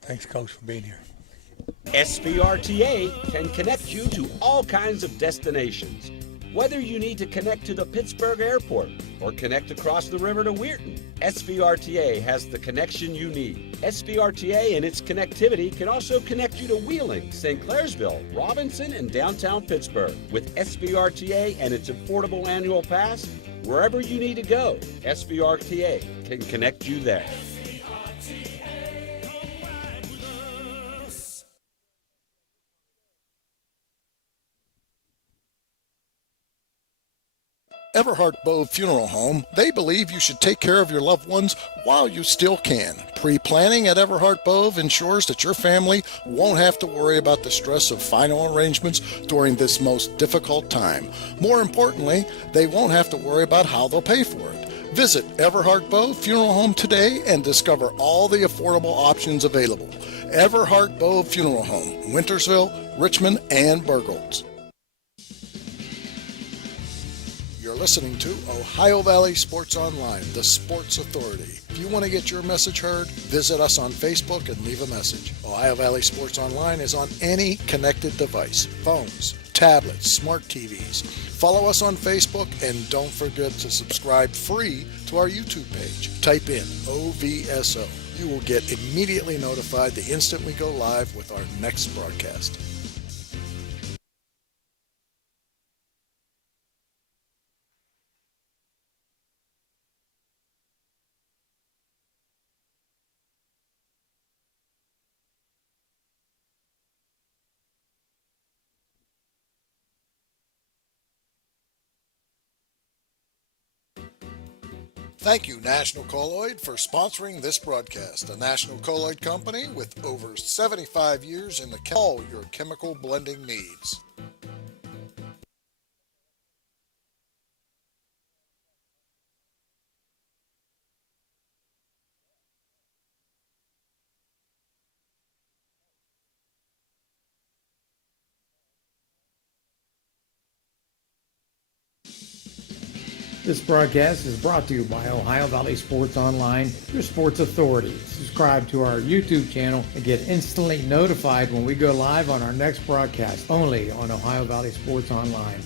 Thanks, Coach, for being here. SVRTA can connect you to all kinds of destinations. Whether you need to connect to the Pittsburgh Airport or connect across the river to Weirton, SVRTA has the connection you need. SVRTA and its connectivity can also connect you to Wheeling, St. Clairsville, Robinson, and downtown Pittsburgh. With SVRTA and its affordable annual pass, wherever you need to go, SVRTA can connect you there. Everhart Bove Funeral Home, they believe you should take care of your loved ones while you still can. Pre-planning at Everhart Bove ensures that your family won't have to worry about the stress of final arrangements during this most difficult time. More importantly, they won't have to worry about how they'll pay for it. Visit Everhart Bove Funeral Home today and discover all the affordable options available. Everhart Bove Funeral Home, Wintersville, Richmond, and Burgolds. You're listening to Ohio Valley Sports Online, the sports authority. If you want to get your message heard, visit us on Facebook and leave a message. Ohio Valley Sports Online is on any connected device, phones, tablets, smart TVs. Follow us on Facebook and don't forget to subscribe free to our YouTube page. Type in OVSO. You will get immediately notified the instant we go live with our next broadcast. Thank you, National Colloid, for sponsoring this broadcast. A National Colloid company with over 75 years in all your chemical blending needs. This broadcast is brought to you by Ohio Valley Sports Online, your sports authority. Subscribe to our YouTube channel and get instantly notified when we go live on our next broadcast, only on Ohio Valley Sports Online.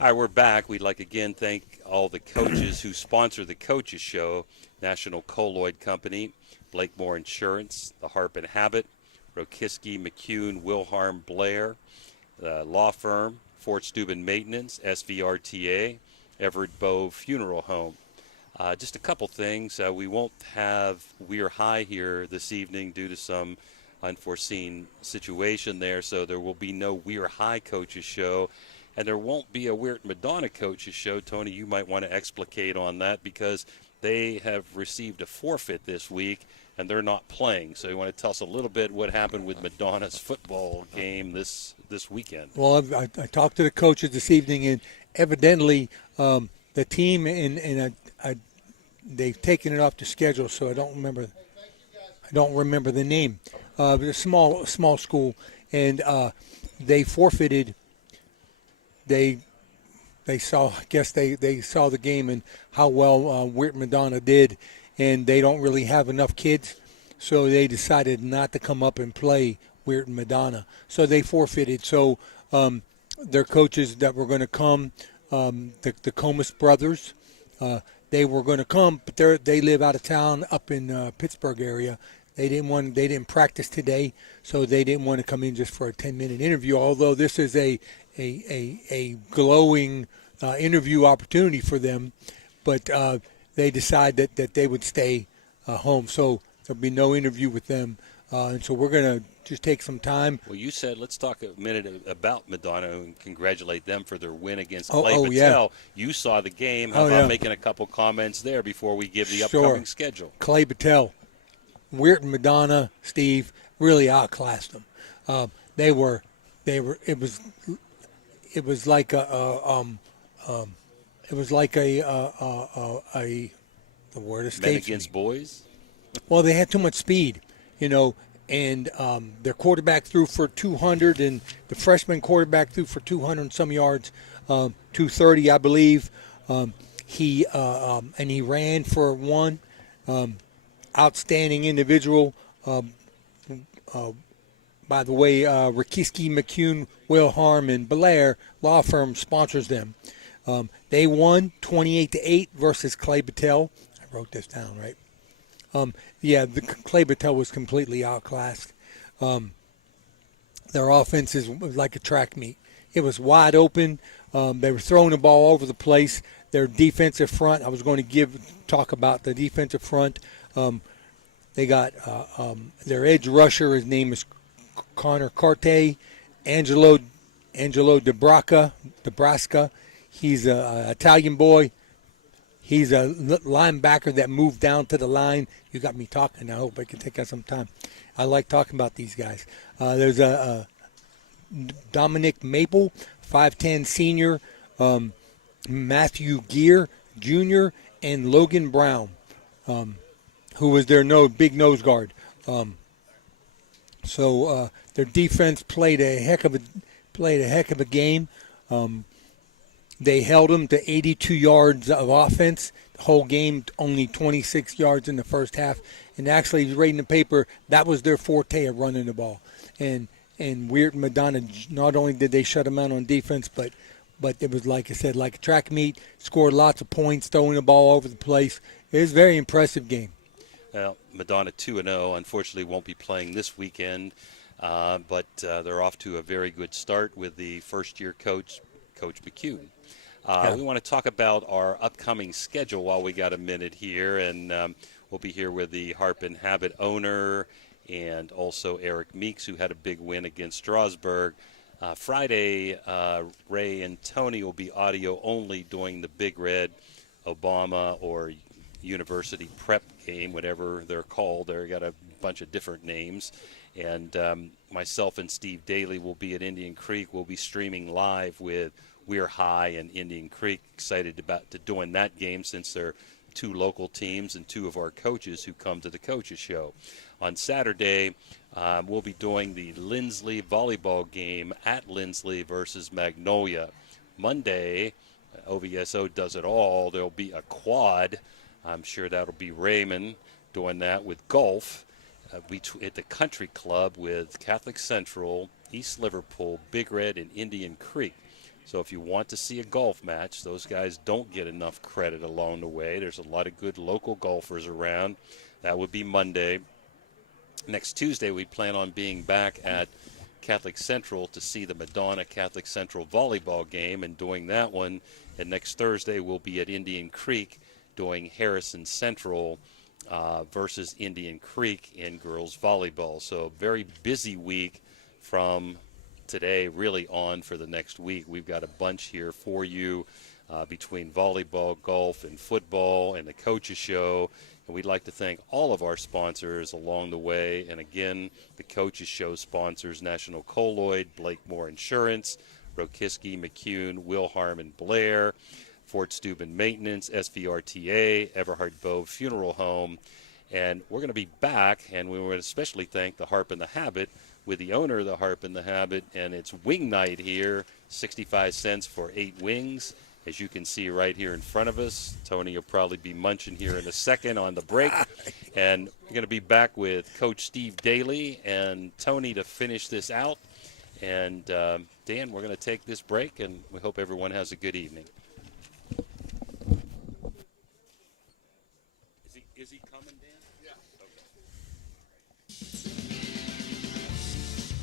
All right, we're back. We'd like again thank all the coaches who sponsor the Coaches Show, National Colloid Company, Blakemore Insurance, the Harp and Habit, Rokiski, McCune, Wilharm, Blair, the law firm, Fort Steuben Maintenance, SVRTA, Everett Bove Funeral Home. Just a couple things. We won't have Weir High here this evening due to some unforeseen situation there, so there will be no Weir High Coaches Show. And there won't be a Weird Madonna Coaches Show. Tony, you might want to explicate on that because they have received a forfeit this week and they're not playing. So you want to tell us a little bit what happened with Madonna's football game this weekend? Well, I talked to the coaches this evening, and evidently the team they've taken it off the schedule, so I don't remember the name. It's a small school, and they forfeited. They saw the game and how well Weird Madonna did, and they don't really have enough kids, so they decided not to come up and play Weird Madonna. So they forfeited. So their coaches that were going to come, the Comus brothers, they were going to come, but they live out of town up in Pittsburgh area. They didn't practice today, so they didn't want to come in just for a 10-minute interview. Although this is a glowing interview opportunity for them, but they decided that they would stay home. So there'll be no interview with them, and so we're going to just take some time. Well, you said let's talk a minute about Madonna and congratulate them for their win against Oh, Clay oh, Patel. yeah. You saw the game. How about making a couple comments there before we give the upcoming schedule? Clay Patel, Weird and Madonna, Steve really outclassed them. It was like the word escapes Men against me. boys? Well, they had too much speed, and their quarterback threw for 200, and the freshman quarterback threw for 200 and some yards, 230, I believe. He ran for one. Outstanding individual. By the way, Rokiski, McCune, Wilharm, and Blair law firm sponsors them. They won 28-8 versus Clay Patel. I wrote this down, right? The Clay Patel was completely outclassed. their offense was like a track meet. It was wide open. They were throwing the ball over the place. Their defensive front, I was going to talk about the defensive front. They got their edge rusher. His name is Connor Carte. Angelo DeBrasca. He's an Italian boy. He's a linebacker that moved down to the line. You got me talking. I hope I can take out some time. I like talking about these guys. There's a Dominic Maple, 5'10 senior, Matthew Gear Jr., and Logan Brown, who was their big nose guard. So their defense played a heck of a game. They held them to 82 yards of offense. The whole game, only 26 yards in the first half. And actually, reading the paper, that was their forte of running the ball. And Weird Madonna, not only did they shut them out on defense, but it was, like I said, like a track meet, scored lots of points, throwing the ball over the place. It was a very impressive game. Well, Madonna 2-0, unfortunately won't be playing this weekend, but they're off to a very good start with the first-year coach, Coach McCune. We want to talk about our upcoming schedule while we got a minute here, and we'll be here with the Harp and Habit owner and also Eric Meeks, who had a big win against Strasburg. Friday, Ray and Tony will be audio only doing the Big Red Obama or University Prep game, whatever they're called. They've got a bunch of different names. And myself and Steve Daly will be at Indian Creek. We'll be streaming live with We're High and Indian Creek. Excited about to doing that game since they're two local teams and two of our coaches who come to the Coaches Show. On Saturday, we'll be doing the Lindsley volleyball game at Lindsley versus Magnolia. Monday, OVSO does it all. There'll be a quad. I'm sure that'll be Raymond doing that with golf at the Country Club with Catholic Central, East Liverpool, Big Red, and Indian Creek. So if you want to see a golf match, those guys don't get enough credit along the way. There's a lot of good local golfers around. That would be Monday. Next Tuesday, we plan on being back at Catholic Central to see the Madonna Catholic Central volleyball game and doing that one. And next Thursday, we'll be at Indian Creek doing Harrison Central versus Indian Creek in girls volleyball. So very busy week from today really on for the next week. We've got a bunch here for you between volleyball, golf, and football and the Coaches Show. And we'd like to thank all of our sponsors along the way. And again, the Coaches Show sponsors: National Colloid, Blakemore Insurance, Rokiski, McCune, Wilharm and Blair, Fort Steuben Maintenance, SVRTA, Everhart Bove Funeral Home. And we're going to be back, and we want to especially thank the Harp and the Habit with the owner of the Harp and the Habit, and it's wing night here, 65 cents for 8 wings. As you can see right here in front of us, Tony will probably be munching here in a second on the break. And we're going to be back with Coach Steve Daly and Tony to finish this out. And Dan, we're going to take this break, and we hope everyone has a good evening. Is he coming, Dan? Yeah. Okay.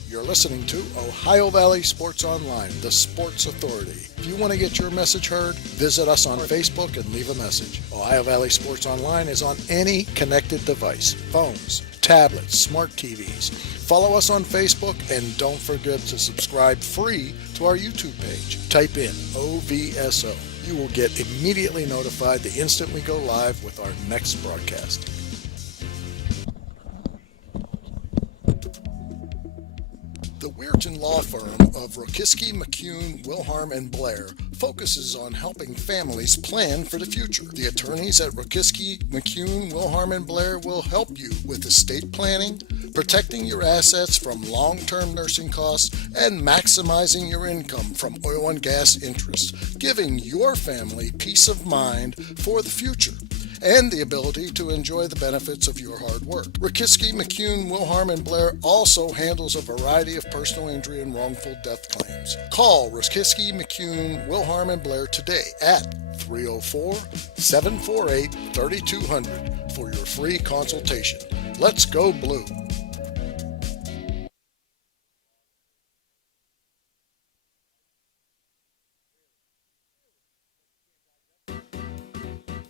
You're listening to Ohio Valley Sports Online, the sports authority. If you want to get your message heard, visit us on Facebook and leave a message. Ohio Valley Sports Online is on any connected device: phones, tablets, smart TVs. Follow us on Facebook, and don't forget to subscribe free to our YouTube page. Type in OVSO. You will get immediately notified the instant we go live with our next broadcast. The Weirton Law Firm of Rokiski, McCune, Wilharm, and Blair focuses on helping families plan for the future. The attorneys at Rokiski, McCune, Wilharm, and Blair will help you with estate planning, protecting your assets from long-term nursing costs, and maximizing your income from oil and gas interest, giving your family peace of mind for the future and the ability to enjoy the benefits of your hard work. Rokiski, McCune, Wilharm, and Blair also handles a variety of personal injury and wrongful death claims. Call Rokiski, McCune, Wilharm, and Blair today at 304-748-3200 for your free consultation. Let's go Blue.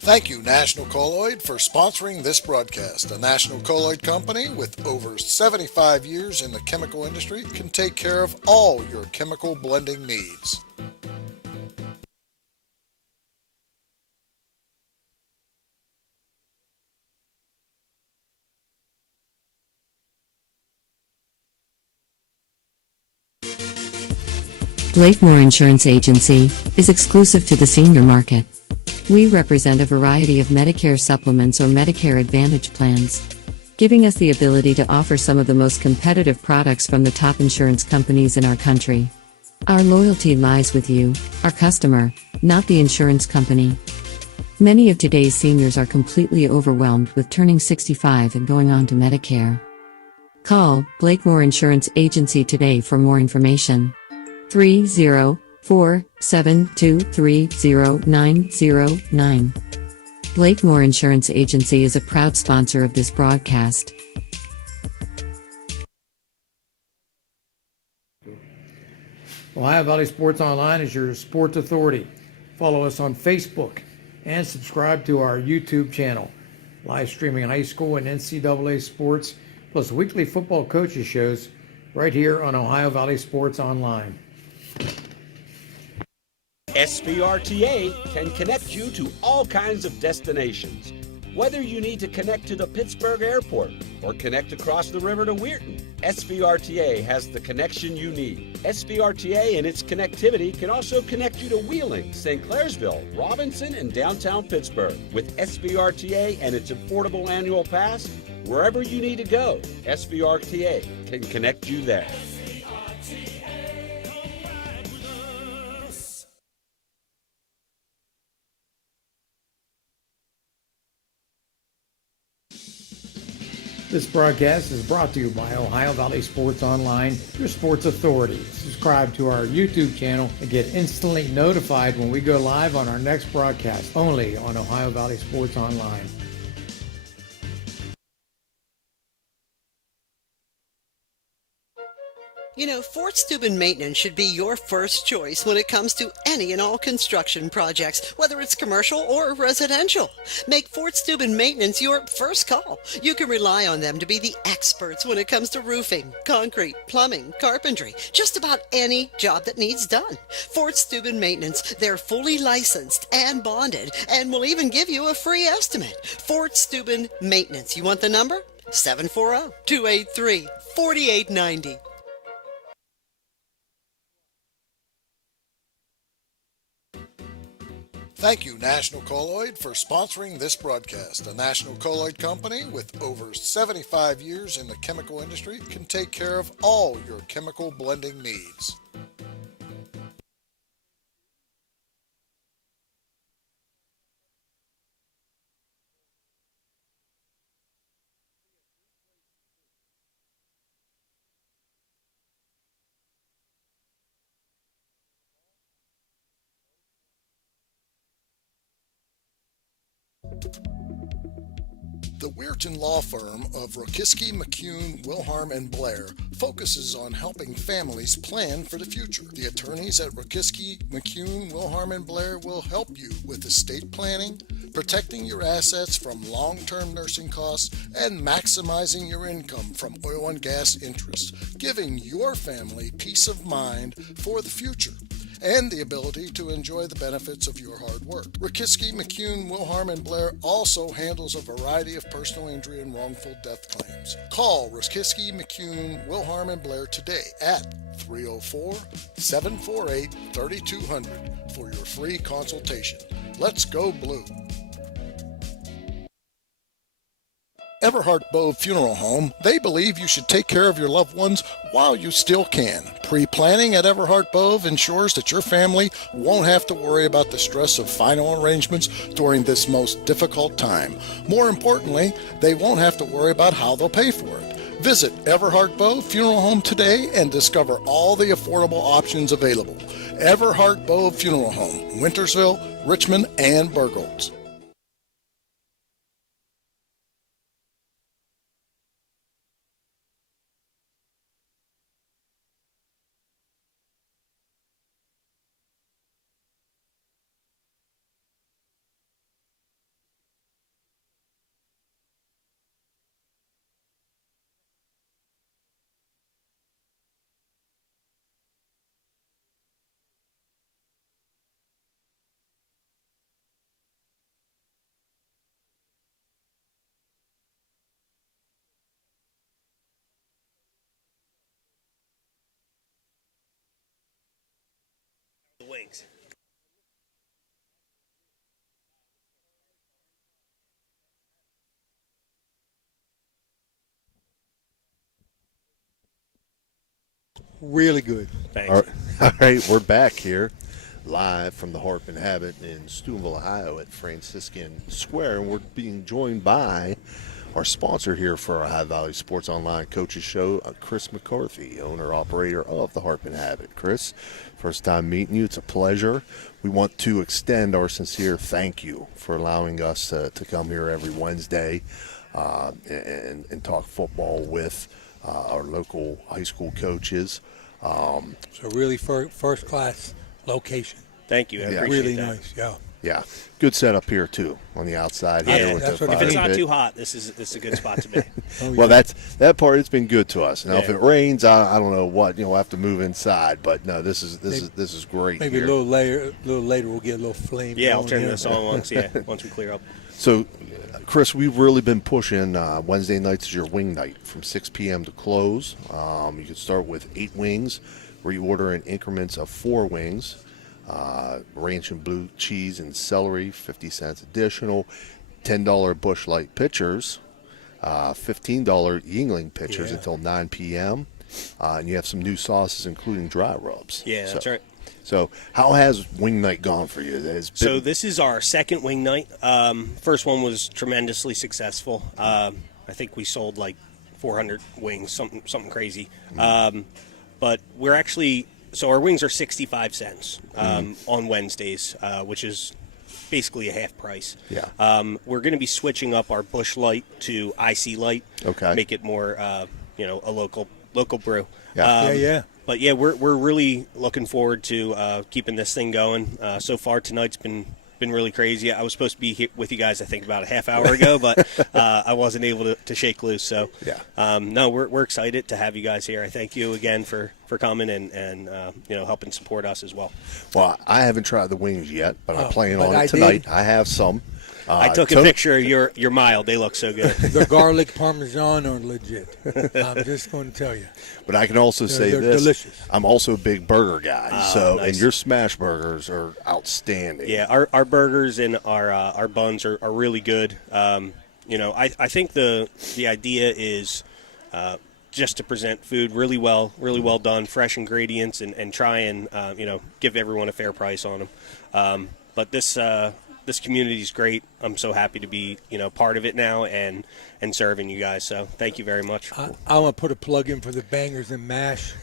Thank you, National Colloid, for sponsoring this broadcast. A National Colloid company with over 75 years in the chemical industry can take care of all your chemical blending needs. Blakemore Insurance Agency is exclusive to the senior market. We represent a variety of Medicare supplements or Medicare Advantage plans, giving us the ability to offer some of the most competitive products from the top insurance companies in our country. Our loyalty lies with you, our customer, not the insurance company. Many of today's seniors are completely overwhelmed with turning 65 and going on to Medicare. Call Blakemore Insurance Agency today for more information. 304-723-0909. Blakemore Insurance Agency is a proud sponsor of this broadcast. Ohio Valley Sports Online is your sports authority. Follow us on Facebook and subscribe to our YouTube channel. Live streaming high school and NCAA sports, plus weekly football coaches shows right here on Ohio Valley Sports Online. SVRTA can connect you to all kinds of destinations. Whether you need to connect to the Pittsburgh Airport or connect across the river to Weirton, SVRTA has the connection you need. SVRTA and its connectivity can also connect you to Wheeling, St. Clairsville, Robinson, and downtown Pittsburgh. With SVRTA and its affordable annual pass, wherever you need to go, SVRTA can connect you there. This broadcast is brought to you by Ohio Valley Sports Online, your sports authority. Subscribe to our YouTube channel and get instantly notified when we go live on our next broadcast, only on Ohio Valley Sports Online. You know, Fort Steuben Maintenance should be your first choice when it comes to any and all construction projects, whether it's commercial or residential. Make Fort Steuben Maintenance your first call. You can rely on them to be the experts when it comes to roofing, concrete, plumbing, carpentry, just about any job that needs done. Fort Steuben Maintenance, they're fully licensed and bonded and will even give you a free estimate. Fort Steuben Maintenance. You want the number? 740-283-4890. Thank you, National Colloid, for sponsoring this broadcast. A National Colloid company with over 75 years in the chemical industry can take care of all your chemical blending needs. The Weirton Law Firm of Rokiski, McCune, Wilharm, and Blair focuses on helping families plan for the future. The attorneys at Rokiski, McCune, Wilharm, and Blair will help you with estate planning, protecting your assets from long-term nursing costs, and maximizing your income from oil and gas interest, giving your family peace of mind for the future and the ability to enjoy the benefits of your hard work. Rokiski, McCune, Wilharm, and Blair also handles a variety of personal injury and wrongful death claims. Call Rokiski, McCune, Wilharm, and Blair today at 304-748-3200 for your free consultation. Let's go blue. Everhart Bove Funeral Home, they believe you should take care of your loved ones while you still can. Pre-planning at Everhart Bove ensures that your family won't have to worry about the stress of final arrangements during this most difficult time. More importantly, they won't have to worry about how they'll pay for it. Visit Everhart Bove Funeral Home today and discover all the affordable options available. Everhart Bove Funeral Home, Wintersville, Richmond, and Burgolds. wings. Really good. Thanks. All right, we're back here live from the Harp and Habit in Steubenville, Ohio at Franciscan Square, and we're being joined by our sponsor here for our High Valley Sports Online Coaches Show, Chris McCarthy, owner-operator of the Harp and Habit. Chris, first time meeting you. It's a pleasure. We want to extend our sincere thank you for allowing us to come here every Wednesday and talk football with our local high school coaches. So really first class location. Thank you. I appreciate really that. nice. Yeah. Yeah, good setup here too on the outside. Yeah, here with that's the what If it's fire not pit. too hot, this is a good spot to be. Well, that part. It's been good to us. Now, if Yeah. it rains, I don't know what we'll have to move inside. But no, this is great. Maybe here. a little later we'll get a little flame. Yeah, I'll going turn here. this on once we clear up. So, Chris, we've really been pushing. Wednesday nights is your wing night from 6 p.m. to close. You can start with 8 wings, where you order in increments of 4 wings. Ranch and blue cheese and celery, 50 cents additional. $10 Busch Light pitchers, $15 Yingling pitchers Yeah. until 9 p.m. And you have some new sauces, including dry rubs. Yeah, that's right. So, how has wing night gone for you? So this is our second wing night. First one was tremendously successful. I think we sold like 400 wings, something crazy. But we're actually, so our wings are 65 cents on Wednesdays, which is basically a half price. Yeah. We're going to be switching up our Busch Light to IC Light. Okay. Make it more, a local brew. Yeah. Yeah. But yeah, we're really looking forward to keeping this thing going. So far tonight's been really crazy. I was supposed to be here with you guys, I think, about a half hour ago, but I wasn't able to shake loose. So Yeah. no, we're excited to have you guys here. I thank you again for coming and helping support us as well. Well, I haven't tried the wings yet, but I'm planning but on I it tonight. did. I have some. I took a picture of your mild. They look so good. The garlic parmesan are legit. I'm just going to tell you. But I can also say they're this: delicious. I'm also a big burger guy. Oh, nice. And your smash burgers are outstanding. Yeah, our burgers and our buns are really good. I think the idea is just to present food really well done, fresh ingredients, and try and give everyone a fair price on them. But this community is great. I'm so happy to be part of it now and serving you guys. So thank you very much. I want to put a plug in for the bangers and mash.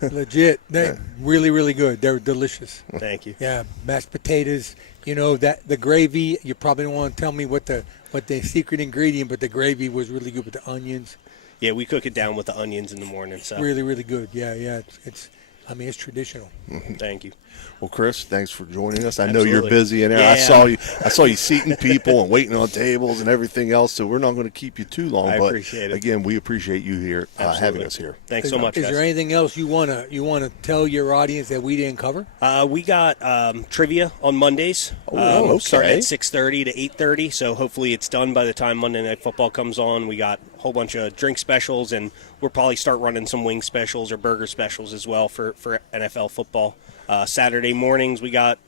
Legit. They're really, really good. They're delicious. Thank you. Yeah, mashed potatoes. That the gravy. You probably don't want to tell me what the secret ingredient, but the gravy was really good with the onions. Yeah, we cook it down with the onions in the morning. So Really, really good. Yeah. It's traditional. thank you. Well, Chris, thanks for joining us. I know you're Absolutely. busy in there. Yeah. I saw you seating people and waiting on tables and everything else. So we're not going to keep you too long. I but appreciate it. Again, we appreciate you here having Absolutely. us here. Thanks so much, Is guys. there anything else you wanna tell your audience that we didn't cover? We got trivia on Mondays. okay. Starting at 6:30 to 8:30. So hopefully it's done by the time Monday Night Football comes on. We got a whole bunch of drink specials, and we'll probably start running some wing specials or burger specials as well for NFL football. Saturday mornings we got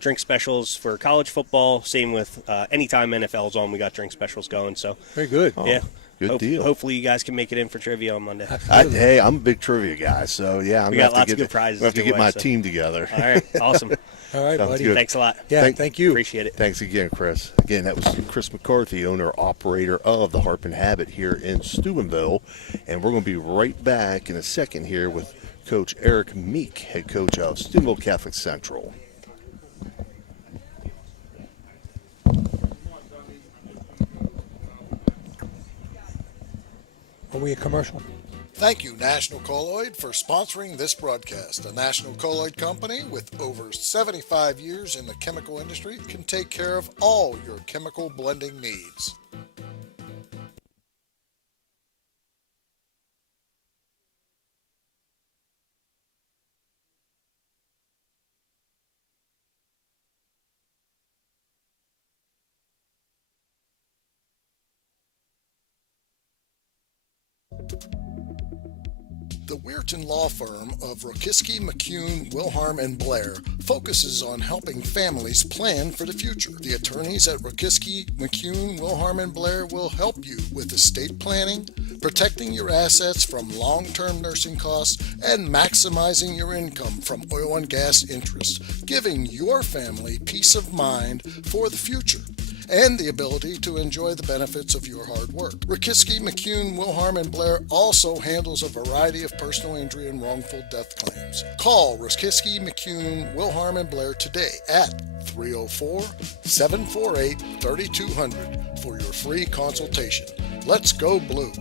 drink specials for college football. Same with anytime NFL's on, we got drink specials going. So Very good. yeah. Good deal. Hopefully you guys can make it in for trivia on Monday. Absolutely. Hey, I'm a big trivia guy, so yeah, We got lots of good prizes I have to to get give my away, so. team together. All right, awesome. All right, Sounds buddy. good. Thanks a lot. Yeah, thank you. Appreciate it. Thanks again, Chris. Again, that was Chris McCarthy, owner-operator of the Harp and Habit here in Steubenville. And we're going to be right back in a second here with Coach Eric Meek, head coach of Steubenville Catholic Central. Are we a commercial? Thank you, National Colloid, for sponsoring this broadcast. A National Colloid company with over 75 years in the chemical industry can take care of all your chemical blending needs. The Weirton Law Firm of Rokiski, McCune, Wilharm, and Blair focuses on helping families plan for the future. The attorneys at Rokiski, McCune, Wilharm, and Blair will help you with estate planning, protecting your assets from long-term nursing costs, and maximizing your income from oil and gas interest, giving your family peace of mind for the future and the ability to enjoy the benefits of your hard work. Rokiski, McCune, Wilharm, and Blair also handles a variety of personal injury and wrongful death claims. Call Rokiski, McCune, Wilharm, and Blair today at 304-748-3200 for your free consultation. Let's go Blue.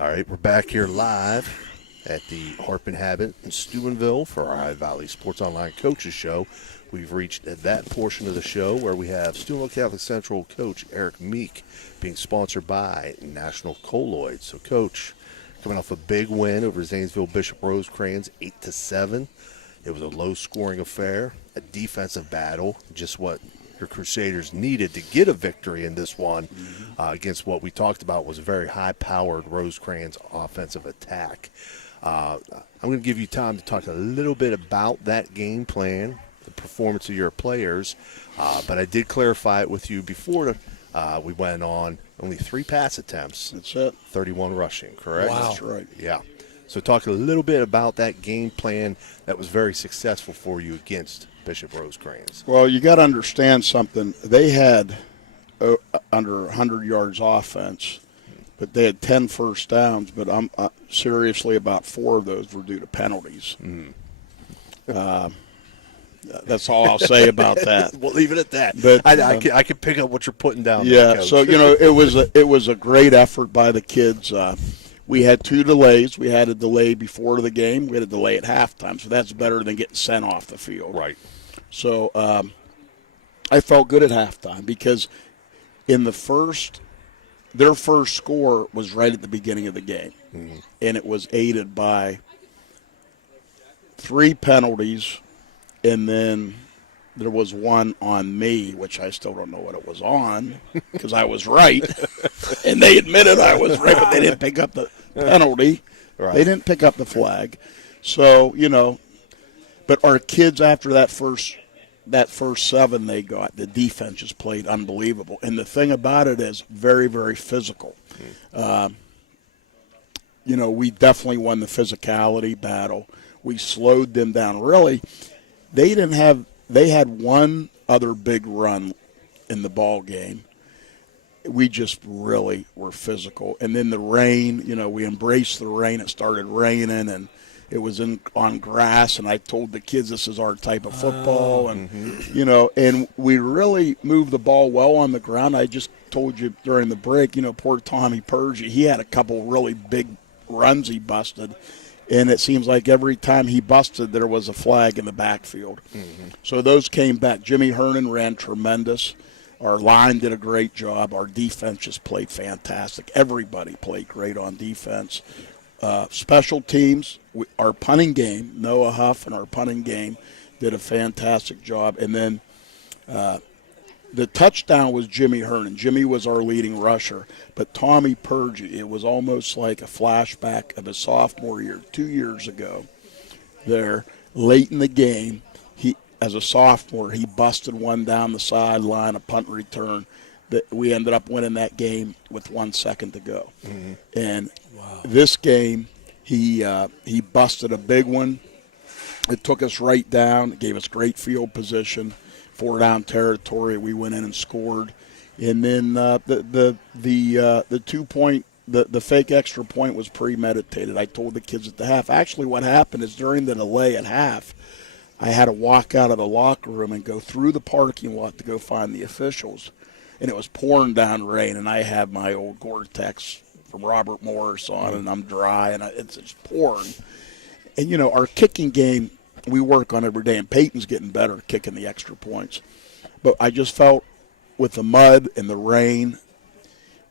All right, we're back here live at the Harp and Habit in Steubenville for our High Valley Sports Online Coaches Show. We've reached that portion of the show where we have Steubenville Catholic Central coach Eric Meek being sponsored by National Colloid. So, Coach, coming off a big win over Zanesville Bishop Rosecrans, 8-7. It was a low-scoring affair, a defensive battle, just what your Crusaders needed to get a victory in this one against what we talked about was a very high-powered Rosecrans offensive attack. I'm going to give you time to talk a little bit about that game plan, the performance of your players, but I did clarify it with you before we went on. Only 3 pass attempts. That's it. 31 rushing, correct? Wow. That's right. Yeah. So talk a little bit about that game plan that was very successful for you against Bishop Rosecrans. Well, you got to understand something. They had under 100 yards offense, but they had 10 first downs, but I'm seriously about 4 of those were due to penalties. That's all I'll say about that. We'll leave it at that. But I can pick up what you're putting down. Yeah, there, so it was a great effort by the kids. We had 2 delays. We had a delay before the game. We had a delay at halftime, so that's better than getting sent off the field. Right. So I felt good at halftime because in their first score was right at the beginning of the game, and it was aided by 3 penalties, and then there was one on me, which I still don't know what it was on because I was right, and they admitted I was right, but they didn't pick up the penalty. Right. They didn't pick up the flag. So, but our kids after that first 7 they got, the defense just played unbelievable. And the thing about it is very, very physical. We definitely won the physicality battle. We slowed them down. Really, they had one other big run in the ball game. We just really were physical. And then the rain, we embraced the rain. It started raining, and it was on grass, and I told the kids this is our type of football. And, and we really moved the ball well on the ground. I just told you during the break, poor Tommy Purgie, he had a couple really big runs he busted. And it seems like every time he busted, there was a flag in the backfield. So those came back. Jimmy Hernan ran tremendous. Our line did a great job. Our defense just played fantastic. Everybody played great on defense. Special teams, our punting game, Noah Huff and our punting game did a fantastic job. And then the touchdown was Jimmy Hernan. Jimmy was our leading rusher. But Tommy Purgie, it was almost like a flashback of his sophomore year, 2 years ago. There, late in the game, as a sophomore, he busted one down the sideline, a punt return. That we ended up winning that game with 1 second to go. And this game, he busted a big one. It took us right down. It gave us great field position, 4-down territory. We went in and scored. And then the 2-point, the fake extra point was premeditated. I told the kids at the half. Actually, what happened is during the delay at half, I had to walk out of the locker room and go through the parking lot to go find the officials. And it was pouring down rain, and I had my old Gore-Tex from Robert Morris on, and I'm dry, and it's just pouring. And, our kicking game, we work on every day, and Peyton's getting better at kicking the extra points. But I just felt with the mud and the rain,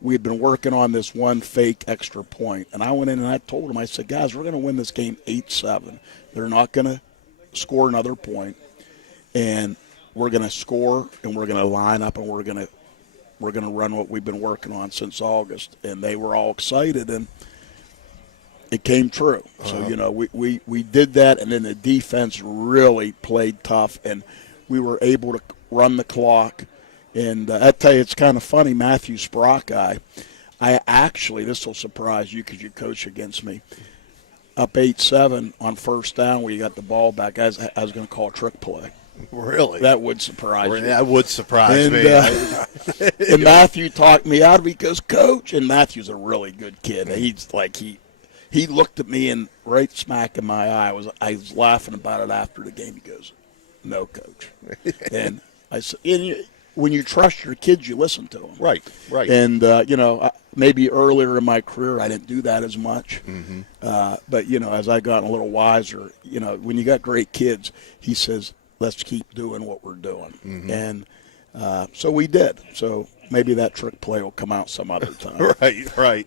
we had been working on this one fake extra point. And I went in and I told them, I said, guys, we're going to win this game 8-7. They're not going to score another point. And we're going to score and we're going to line up and we're going to run what we've been working on since August. And they were all excited, and it came true. So, we did that, and then the defense really played tough, and we were able to run the clock. And I tell you, it's kind of funny, Matthew Sprock I actually, this will surprise you because you coach against me, up 8-7 on first down where you got the ball back, I was going to call a trick play. Really? That would surprise you. That would surprise me. And Matthew talked me out of it because, Coach, and Matthew's a really good kid. He's like, he looked at me and right smack in my eye. I was laughing about it after the game. He goes, "No, Coach." And I said, when you trust your kids, you listen to them. Right. And, maybe earlier in my career I didn't do that as much. But, as I got a little wiser, when you got great kids, he says, let's keep doing what we're doing. And so we did. So maybe that trick play will come out some other time. Right.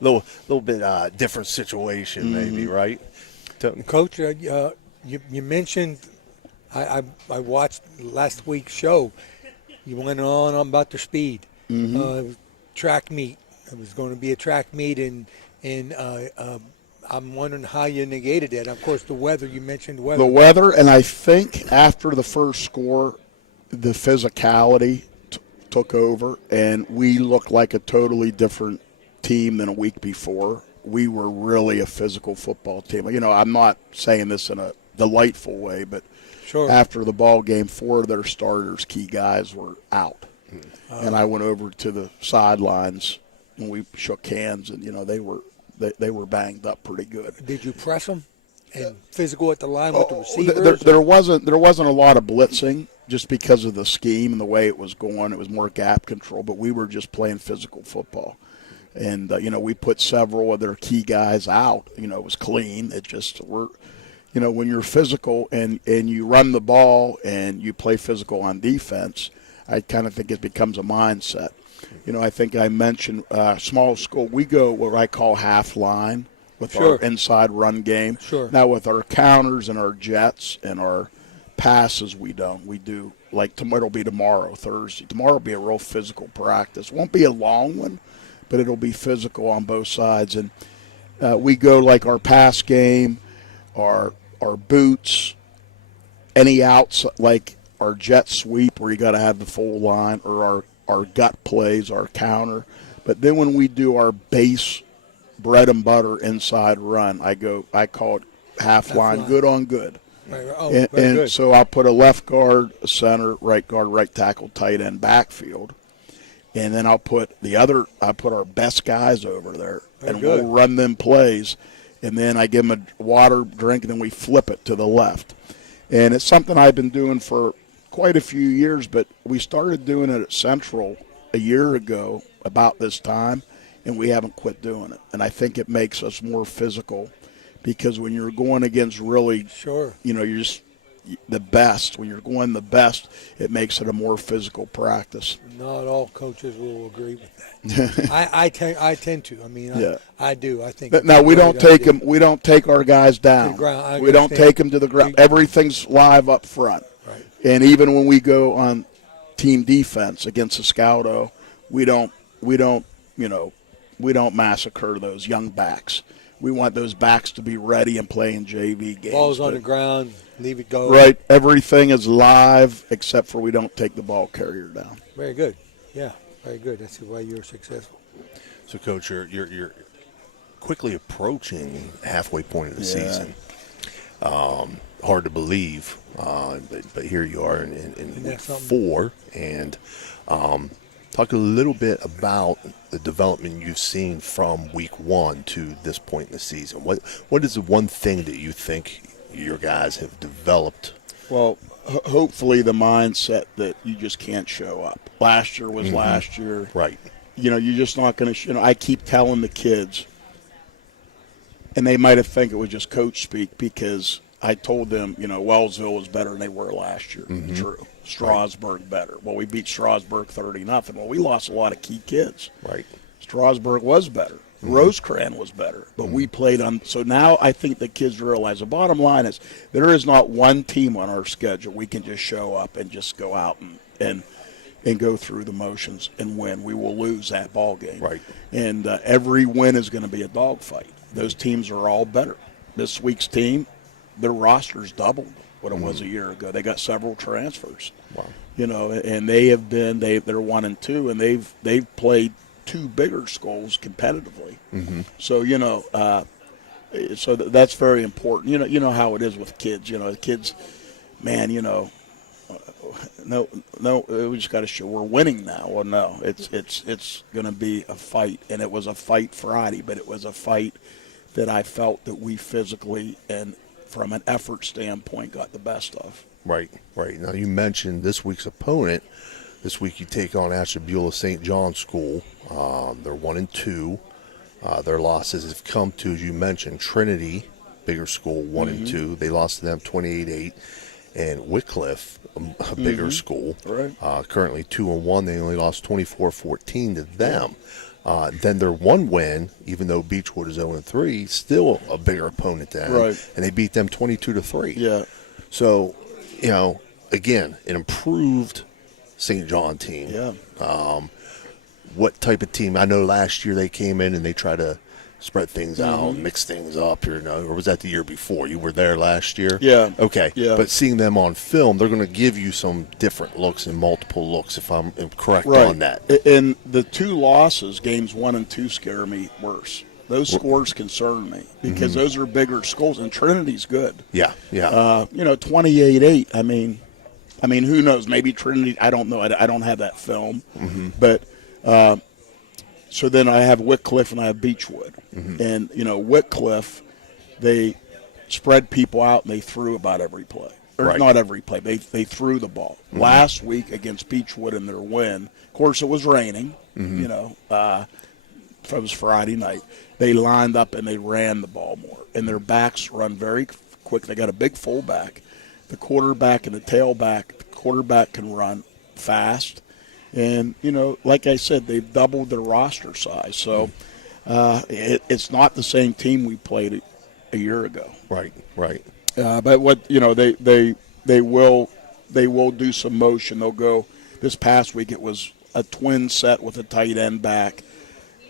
Little bit different situation, maybe, right? Coach, you mentioned, I watched last week's show. You went on about the speed. Track meet. It was going to be a track meet, and I'm wondering how you negated that. Of course, the weather, you mentioned the weather. The weather, and I think after the first score, the physicality took over, and we looked like a totally different team than a week before. We were really a physical football team. I'm not saying this in a delightful way, but after the ball game, 4 of their starters, key guys, were out. And I went over to the sidelines, and we shook hands, and, they were banged up pretty good. Did you press them and physical at the line with the receivers? There wasn't a lot of blitzing just because of the scheme and the way it was going. It was more gap control, but we were just playing physical football. And, we put several of their key guys out. It was clean. It just when you're physical and you run the ball and you play physical on defense, I kind of think it becomes a mindset. I think I mentioned small school. We go what I call half line with our inside run game. Now with our counters and our jets and our passes, we don't. We do, like it'll be tomorrow, Thursday. Tomorrow will be a real physical practice. Won't be a long one, but it'll be physical on both sides. And we go like our pass game, our boots, any outs, like our jet sweep where you got to have the full line, or our gut plays, our counter. But then when we do our base bread and butter inside run, I call it half line, good on good. And so I'll put a left guard, a center, right guard, right tackle, tight end, backfield. And then I'll put our best guys over there, we'll run them plays. And then I give them a water drink, and then we flip it to the left. And it's something I've been doing for quite a few years, but we started doing it at Central a year ago about this time, and we haven't quit doing it. And I think it makes us more physical, because when you're going against really, you're just the best. When you're going the best, it makes it a more physical practice. Not all coaches will agree with that. I tend to. I mean, I do. I think. Now we don't take them. We don't take our guys down. We don't take them to the ground. Everything's live up front. Right. And even when we go on team defense against a Scouto, we don't massacre those young backs. We want those backs to be ready and play in JV games. Ball's on the ground, leave it go. Right. Everything is live except for we don't take the ball carrier down. Very good. Yeah, very good. That's why you're successful. So, Coach, you're quickly approaching halfway point of the season. Hard to believe, but here you are in week 4. And talk a little bit about the development you've seen from week 1 to this point in the season. What is the one thing that you think your guys have developed? Well, hopefully the mindset that you just can't show up. Last year was last year. Right. You're just not going to, I keep telling the kids, and they might have think it was just coach speak, because I told them, Wellsville was better than they were last year. True. Strasburg better. Well, we beat Strasburg 30-0. Well, we lost a lot of key kids. Right. Strasburg was better. Rosecrans was better, but we played on. So now I think the kids realize the bottom line is there is not one team on our schedule we can just show up and just go out and go through the motions and win. We will lose that ball game. Right. And every win is going to be a dogfight. Those teams are all better. This week's team, their roster's doubled what it was a year ago. They got several transfers. Wow. You know, and they're 1-2, and they've played two bigger schools competitively. So you know, that's very important. You know how it is with kids. You know, kids, man. You know, no, we just got to show we're winning now. Well, no, it's going to be a fight, and it was a fight Friday, but it was a fight that I felt that we physically and from an effort standpoint got the best of. Right. Now you mentioned this week's opponent. This week you take on Ashtabula St. John School. They're 1-2. Their losses have come to, as you mentioned, Trinity, bigger school, 1-2. They lost to them 28-8. And Wycliffe, a bigger school, currently 2-1. They only lost 24-14 to them. Then their one win, even though Beechwood is 0-3, still a bigger opponent than them. And they beat them 22-3. Yeah. So, you know, again, an improved St. John team. Yeah. What type of team? I know last year they came in and they tried to spread things out, mix things up, you know, or was that the year before? You were there last year? Yeah. Okay. Yeah. But seeing them on film, they're going to give you some different looks and multiple looks, if I'm correct Right. on that. And the two losses, games 1 and 2, scare me worse. Those scores concern me because those are bigger schools, and Trinity's good. Yeah. You know, 28-8. I mean, who knows? Maybe Trinity. I don't know. I don't have that film, but. So then I have Wycliffe and I have Beechwood. And, you know, Wycliffe, they spread people out and they threw about every play. Or not every play. They threw the ball. Last week against Beechwood in their win, of course it was raining, you know, it was Friday night. They lined up and they ran the ball more. And their backs run very quick. They got a big fullback. The quarterback and the tailback, the quarterback can run fast. And, you know, like I said, they've doubled their roster size. So it's not the same team we played a year ago. Right. But what, you know, they will do some motion. They'll go, this past week it was a twin set with a tight end back,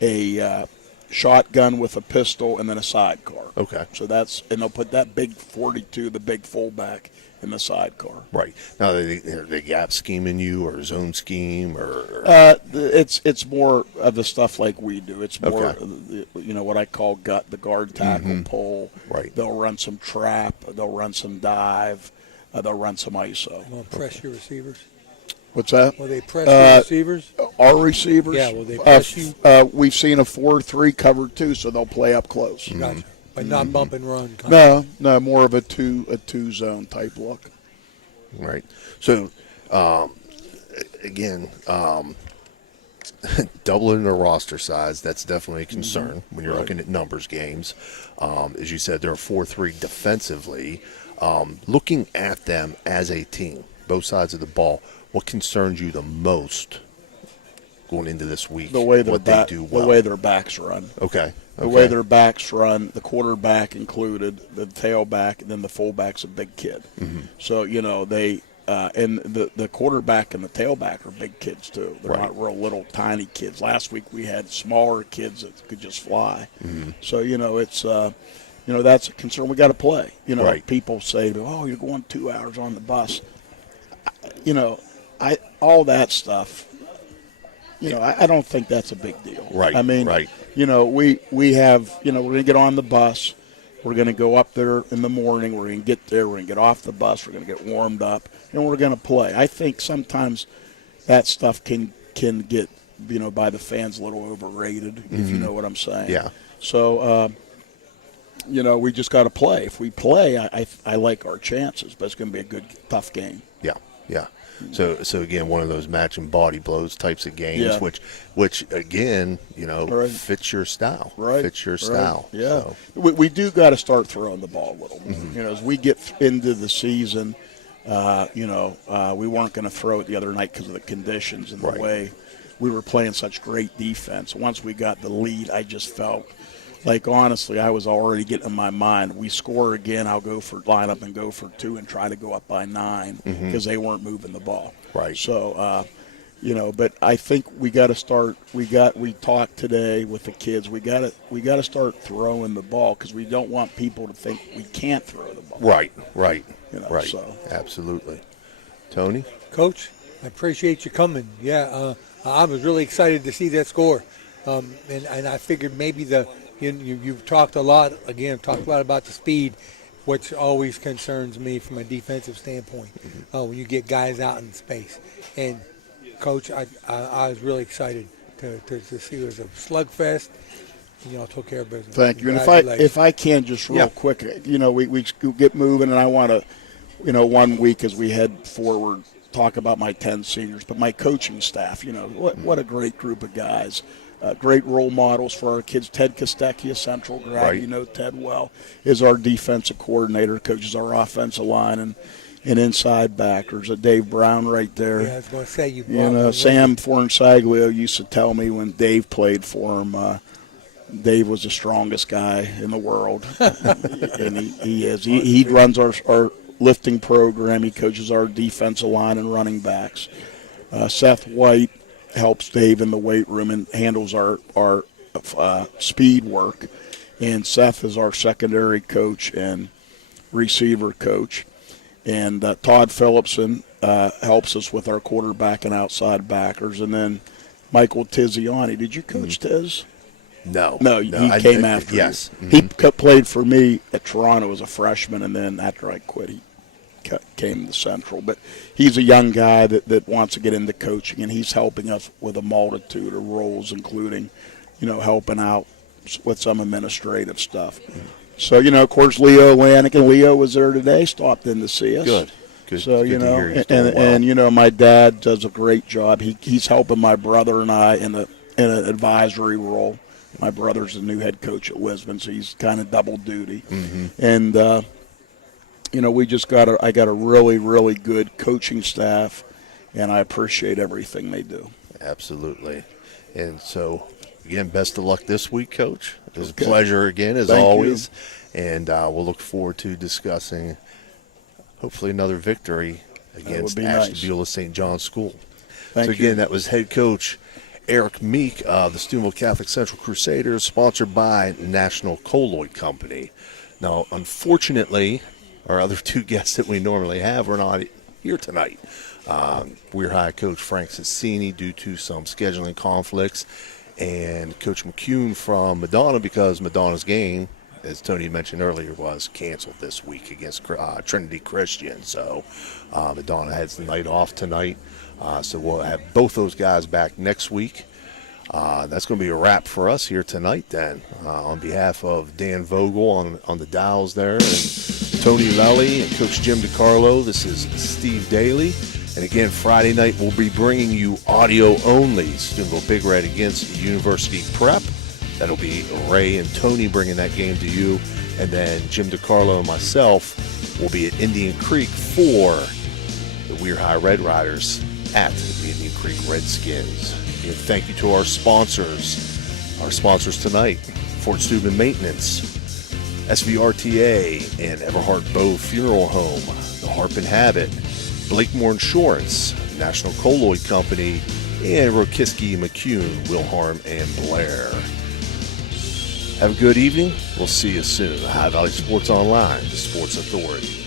a shotgun with a pistol, and then a sidecar. Okay. So and they'll put that big 42, the big fullback, in the sidecar. Right. Now, they gap scheming you or zone scheme or it's more of the stuff like we do. It's more, you know, what I call the guard tackle pull. Right. They'll run some trap. They'll run some dive. They'll run some ISO. Will they press your receivers? What's that? Will they press your receivers? Our receivers? Yeah, will they press you? We've seen a 4-3 cover too, so they'll play up close. Gotcha. But not bump and run. No, more of a two zone type look. Right. So, again, doubling the roster size, that's definitely a concern when you're looking at numbers games. As you said, they're 4-3 defensively. Looking at them as a team, both sides of the ball, what concerns you the most going into this week? The way they do well. The way their backs run. Okay. The way their backs run, the quarterback included, the tailback, and then the fullback's a big kid. So, you know, they and the quarterback and the tailback are big kids too. They're not real little tiny kids. Last week we had smaller kids that could just fly. So, you know, it's you know, that's a concern. We got to play. You know, people say, "Oh, you're going 2 hours on the bus." You know, all that stuff. You know, I don't think that's a big deal. Right. I mean, you know, we have, you know, we're going to get on the bus. We're going to go up there in the morning. We're going to get there. We're going to get off the bus. We're going to get warmed up, and we're going to play. I think sometimes that stuff can get, you know, by the fans a little overrated, if you know what I'm saying. Yeah. So, you know, we just got to play. If we play, I like our chances, but it's going to be a good, tough game. Yeah. So again, one of those matching body blows types of games, which again, you know, fits your style. Fits your style. Yeah. So. We do got to start throwing the ball a little more. You know, as we get into the season, We weren't going to throw it the other night because of the conditions and the way we were playing such great defense. Once we got the lead, I just felt like, honestly, I was already getting in my mind, we score again, I'll line up and go for 2 and try to go up by 9 because they weren't moving the ball. Right. So, but I think we got to start. We talked today with the kids. We got to start throwing the ball because we don't want people to think we can't throw the ball. Right. Right. So. Absolutely. Tony? Coach, I appreciate you coming. Yeah, I was really excited to see that score, and I figured maybe you've talked a lot about the speed, which always concerns me from a defensive standpoint. When you get guys out in space, and Coach, I was really excited to see it was a slugfest. Y'all took care of business. Thank you. And if I can just real quick, we get moving, and I want to, 1 week as we head forward, talk about my 10 seniors, but my coaching staff. What a great group of guys. Great role models for our kids. Ted Kostecki, a Central grad, right. You know Ted well, is our defensive coordinator, coaches our offensive line and inside backers. Dave Brown right there. Yeah, I was going to say Sam Fornsaglio used to tell me when Dave played for him, Dave was the strongest guy in the world, and he is. He runs our lifting program. He coaches our defensive line and running backs. Seth White helps Dave in the weight room and handles our speed work. And Seth is our secondary coach and receiver coach. And Todd Phillipson helps us with our quarterback and outside backers. And then Michael Tiziani. Did you coach Tiz? No, he came after. Yes. Mm-hmm. He played for me at Toronto as a freshman, and then after I quit, he came to Central. But he's a young guy that wants to get into coaching, and he's helping us with a multitude of roles, including, helping out with some administrative stuff. Mm-hmm. So, of course, Leo Lanigan. Leo was there today, stopped in to see us. Good. So, and my dad does a great job. He's helping my brother and I in an advisory role. My brother's the new head coach at Lisbon, so he's kind of double duty. Mm-hmm. And, I got a really, really good coaching staff, and I appreciate everything they do. Absolutely. And so, again, best of luck this week, Coach. It was a pleasure again, as always. You. And we'll look forward to discussing, hopefully, another victory against Ashton Beulah St. John's School. Thank you. That was head coach Eric Meek of the Steubenville Catholic Central Crusaders, sponsored by National Colloid Company. Now, unfortunately, our other 2 guests that we normally have are not here tonight. Weir High coach Frank Cicini due to some scheduling conflicts, and Coach McCune from Madonna, because Madonna's game, as Tony mentioned earlier, was canceled this week against Trinity Christian. So Madonna has the night off tonight. So we'll have both those guys back next week. That's going to be a wrap for us here tonight then. On behalf of Dan Vogel on the dials there, and Tony Lally and Coach Jim DiCarlo, this is Steve Daly. And again, Friday night we'll be bringing you audio only. Steubenville Big Red against University Prep. That'll be Ray and Tony bringing that game to you. And then Jim DiCarlo and myself will be at Indian Creek for the Weir High Red Riders at the Indian Creek Redskins. And thank you to our sponsors. Our sponsors tonight, Fort Steuben Maintenance, SVRTA, and Everhart Bow Funeral Home, the Harp and Habit, Blakemore Insurance, National Colloid Company, and Rokiski, McCune, Wilharm, and Blair. Have a good evening. We'll see you soon. High Valley Sports Online, the Sports Authority.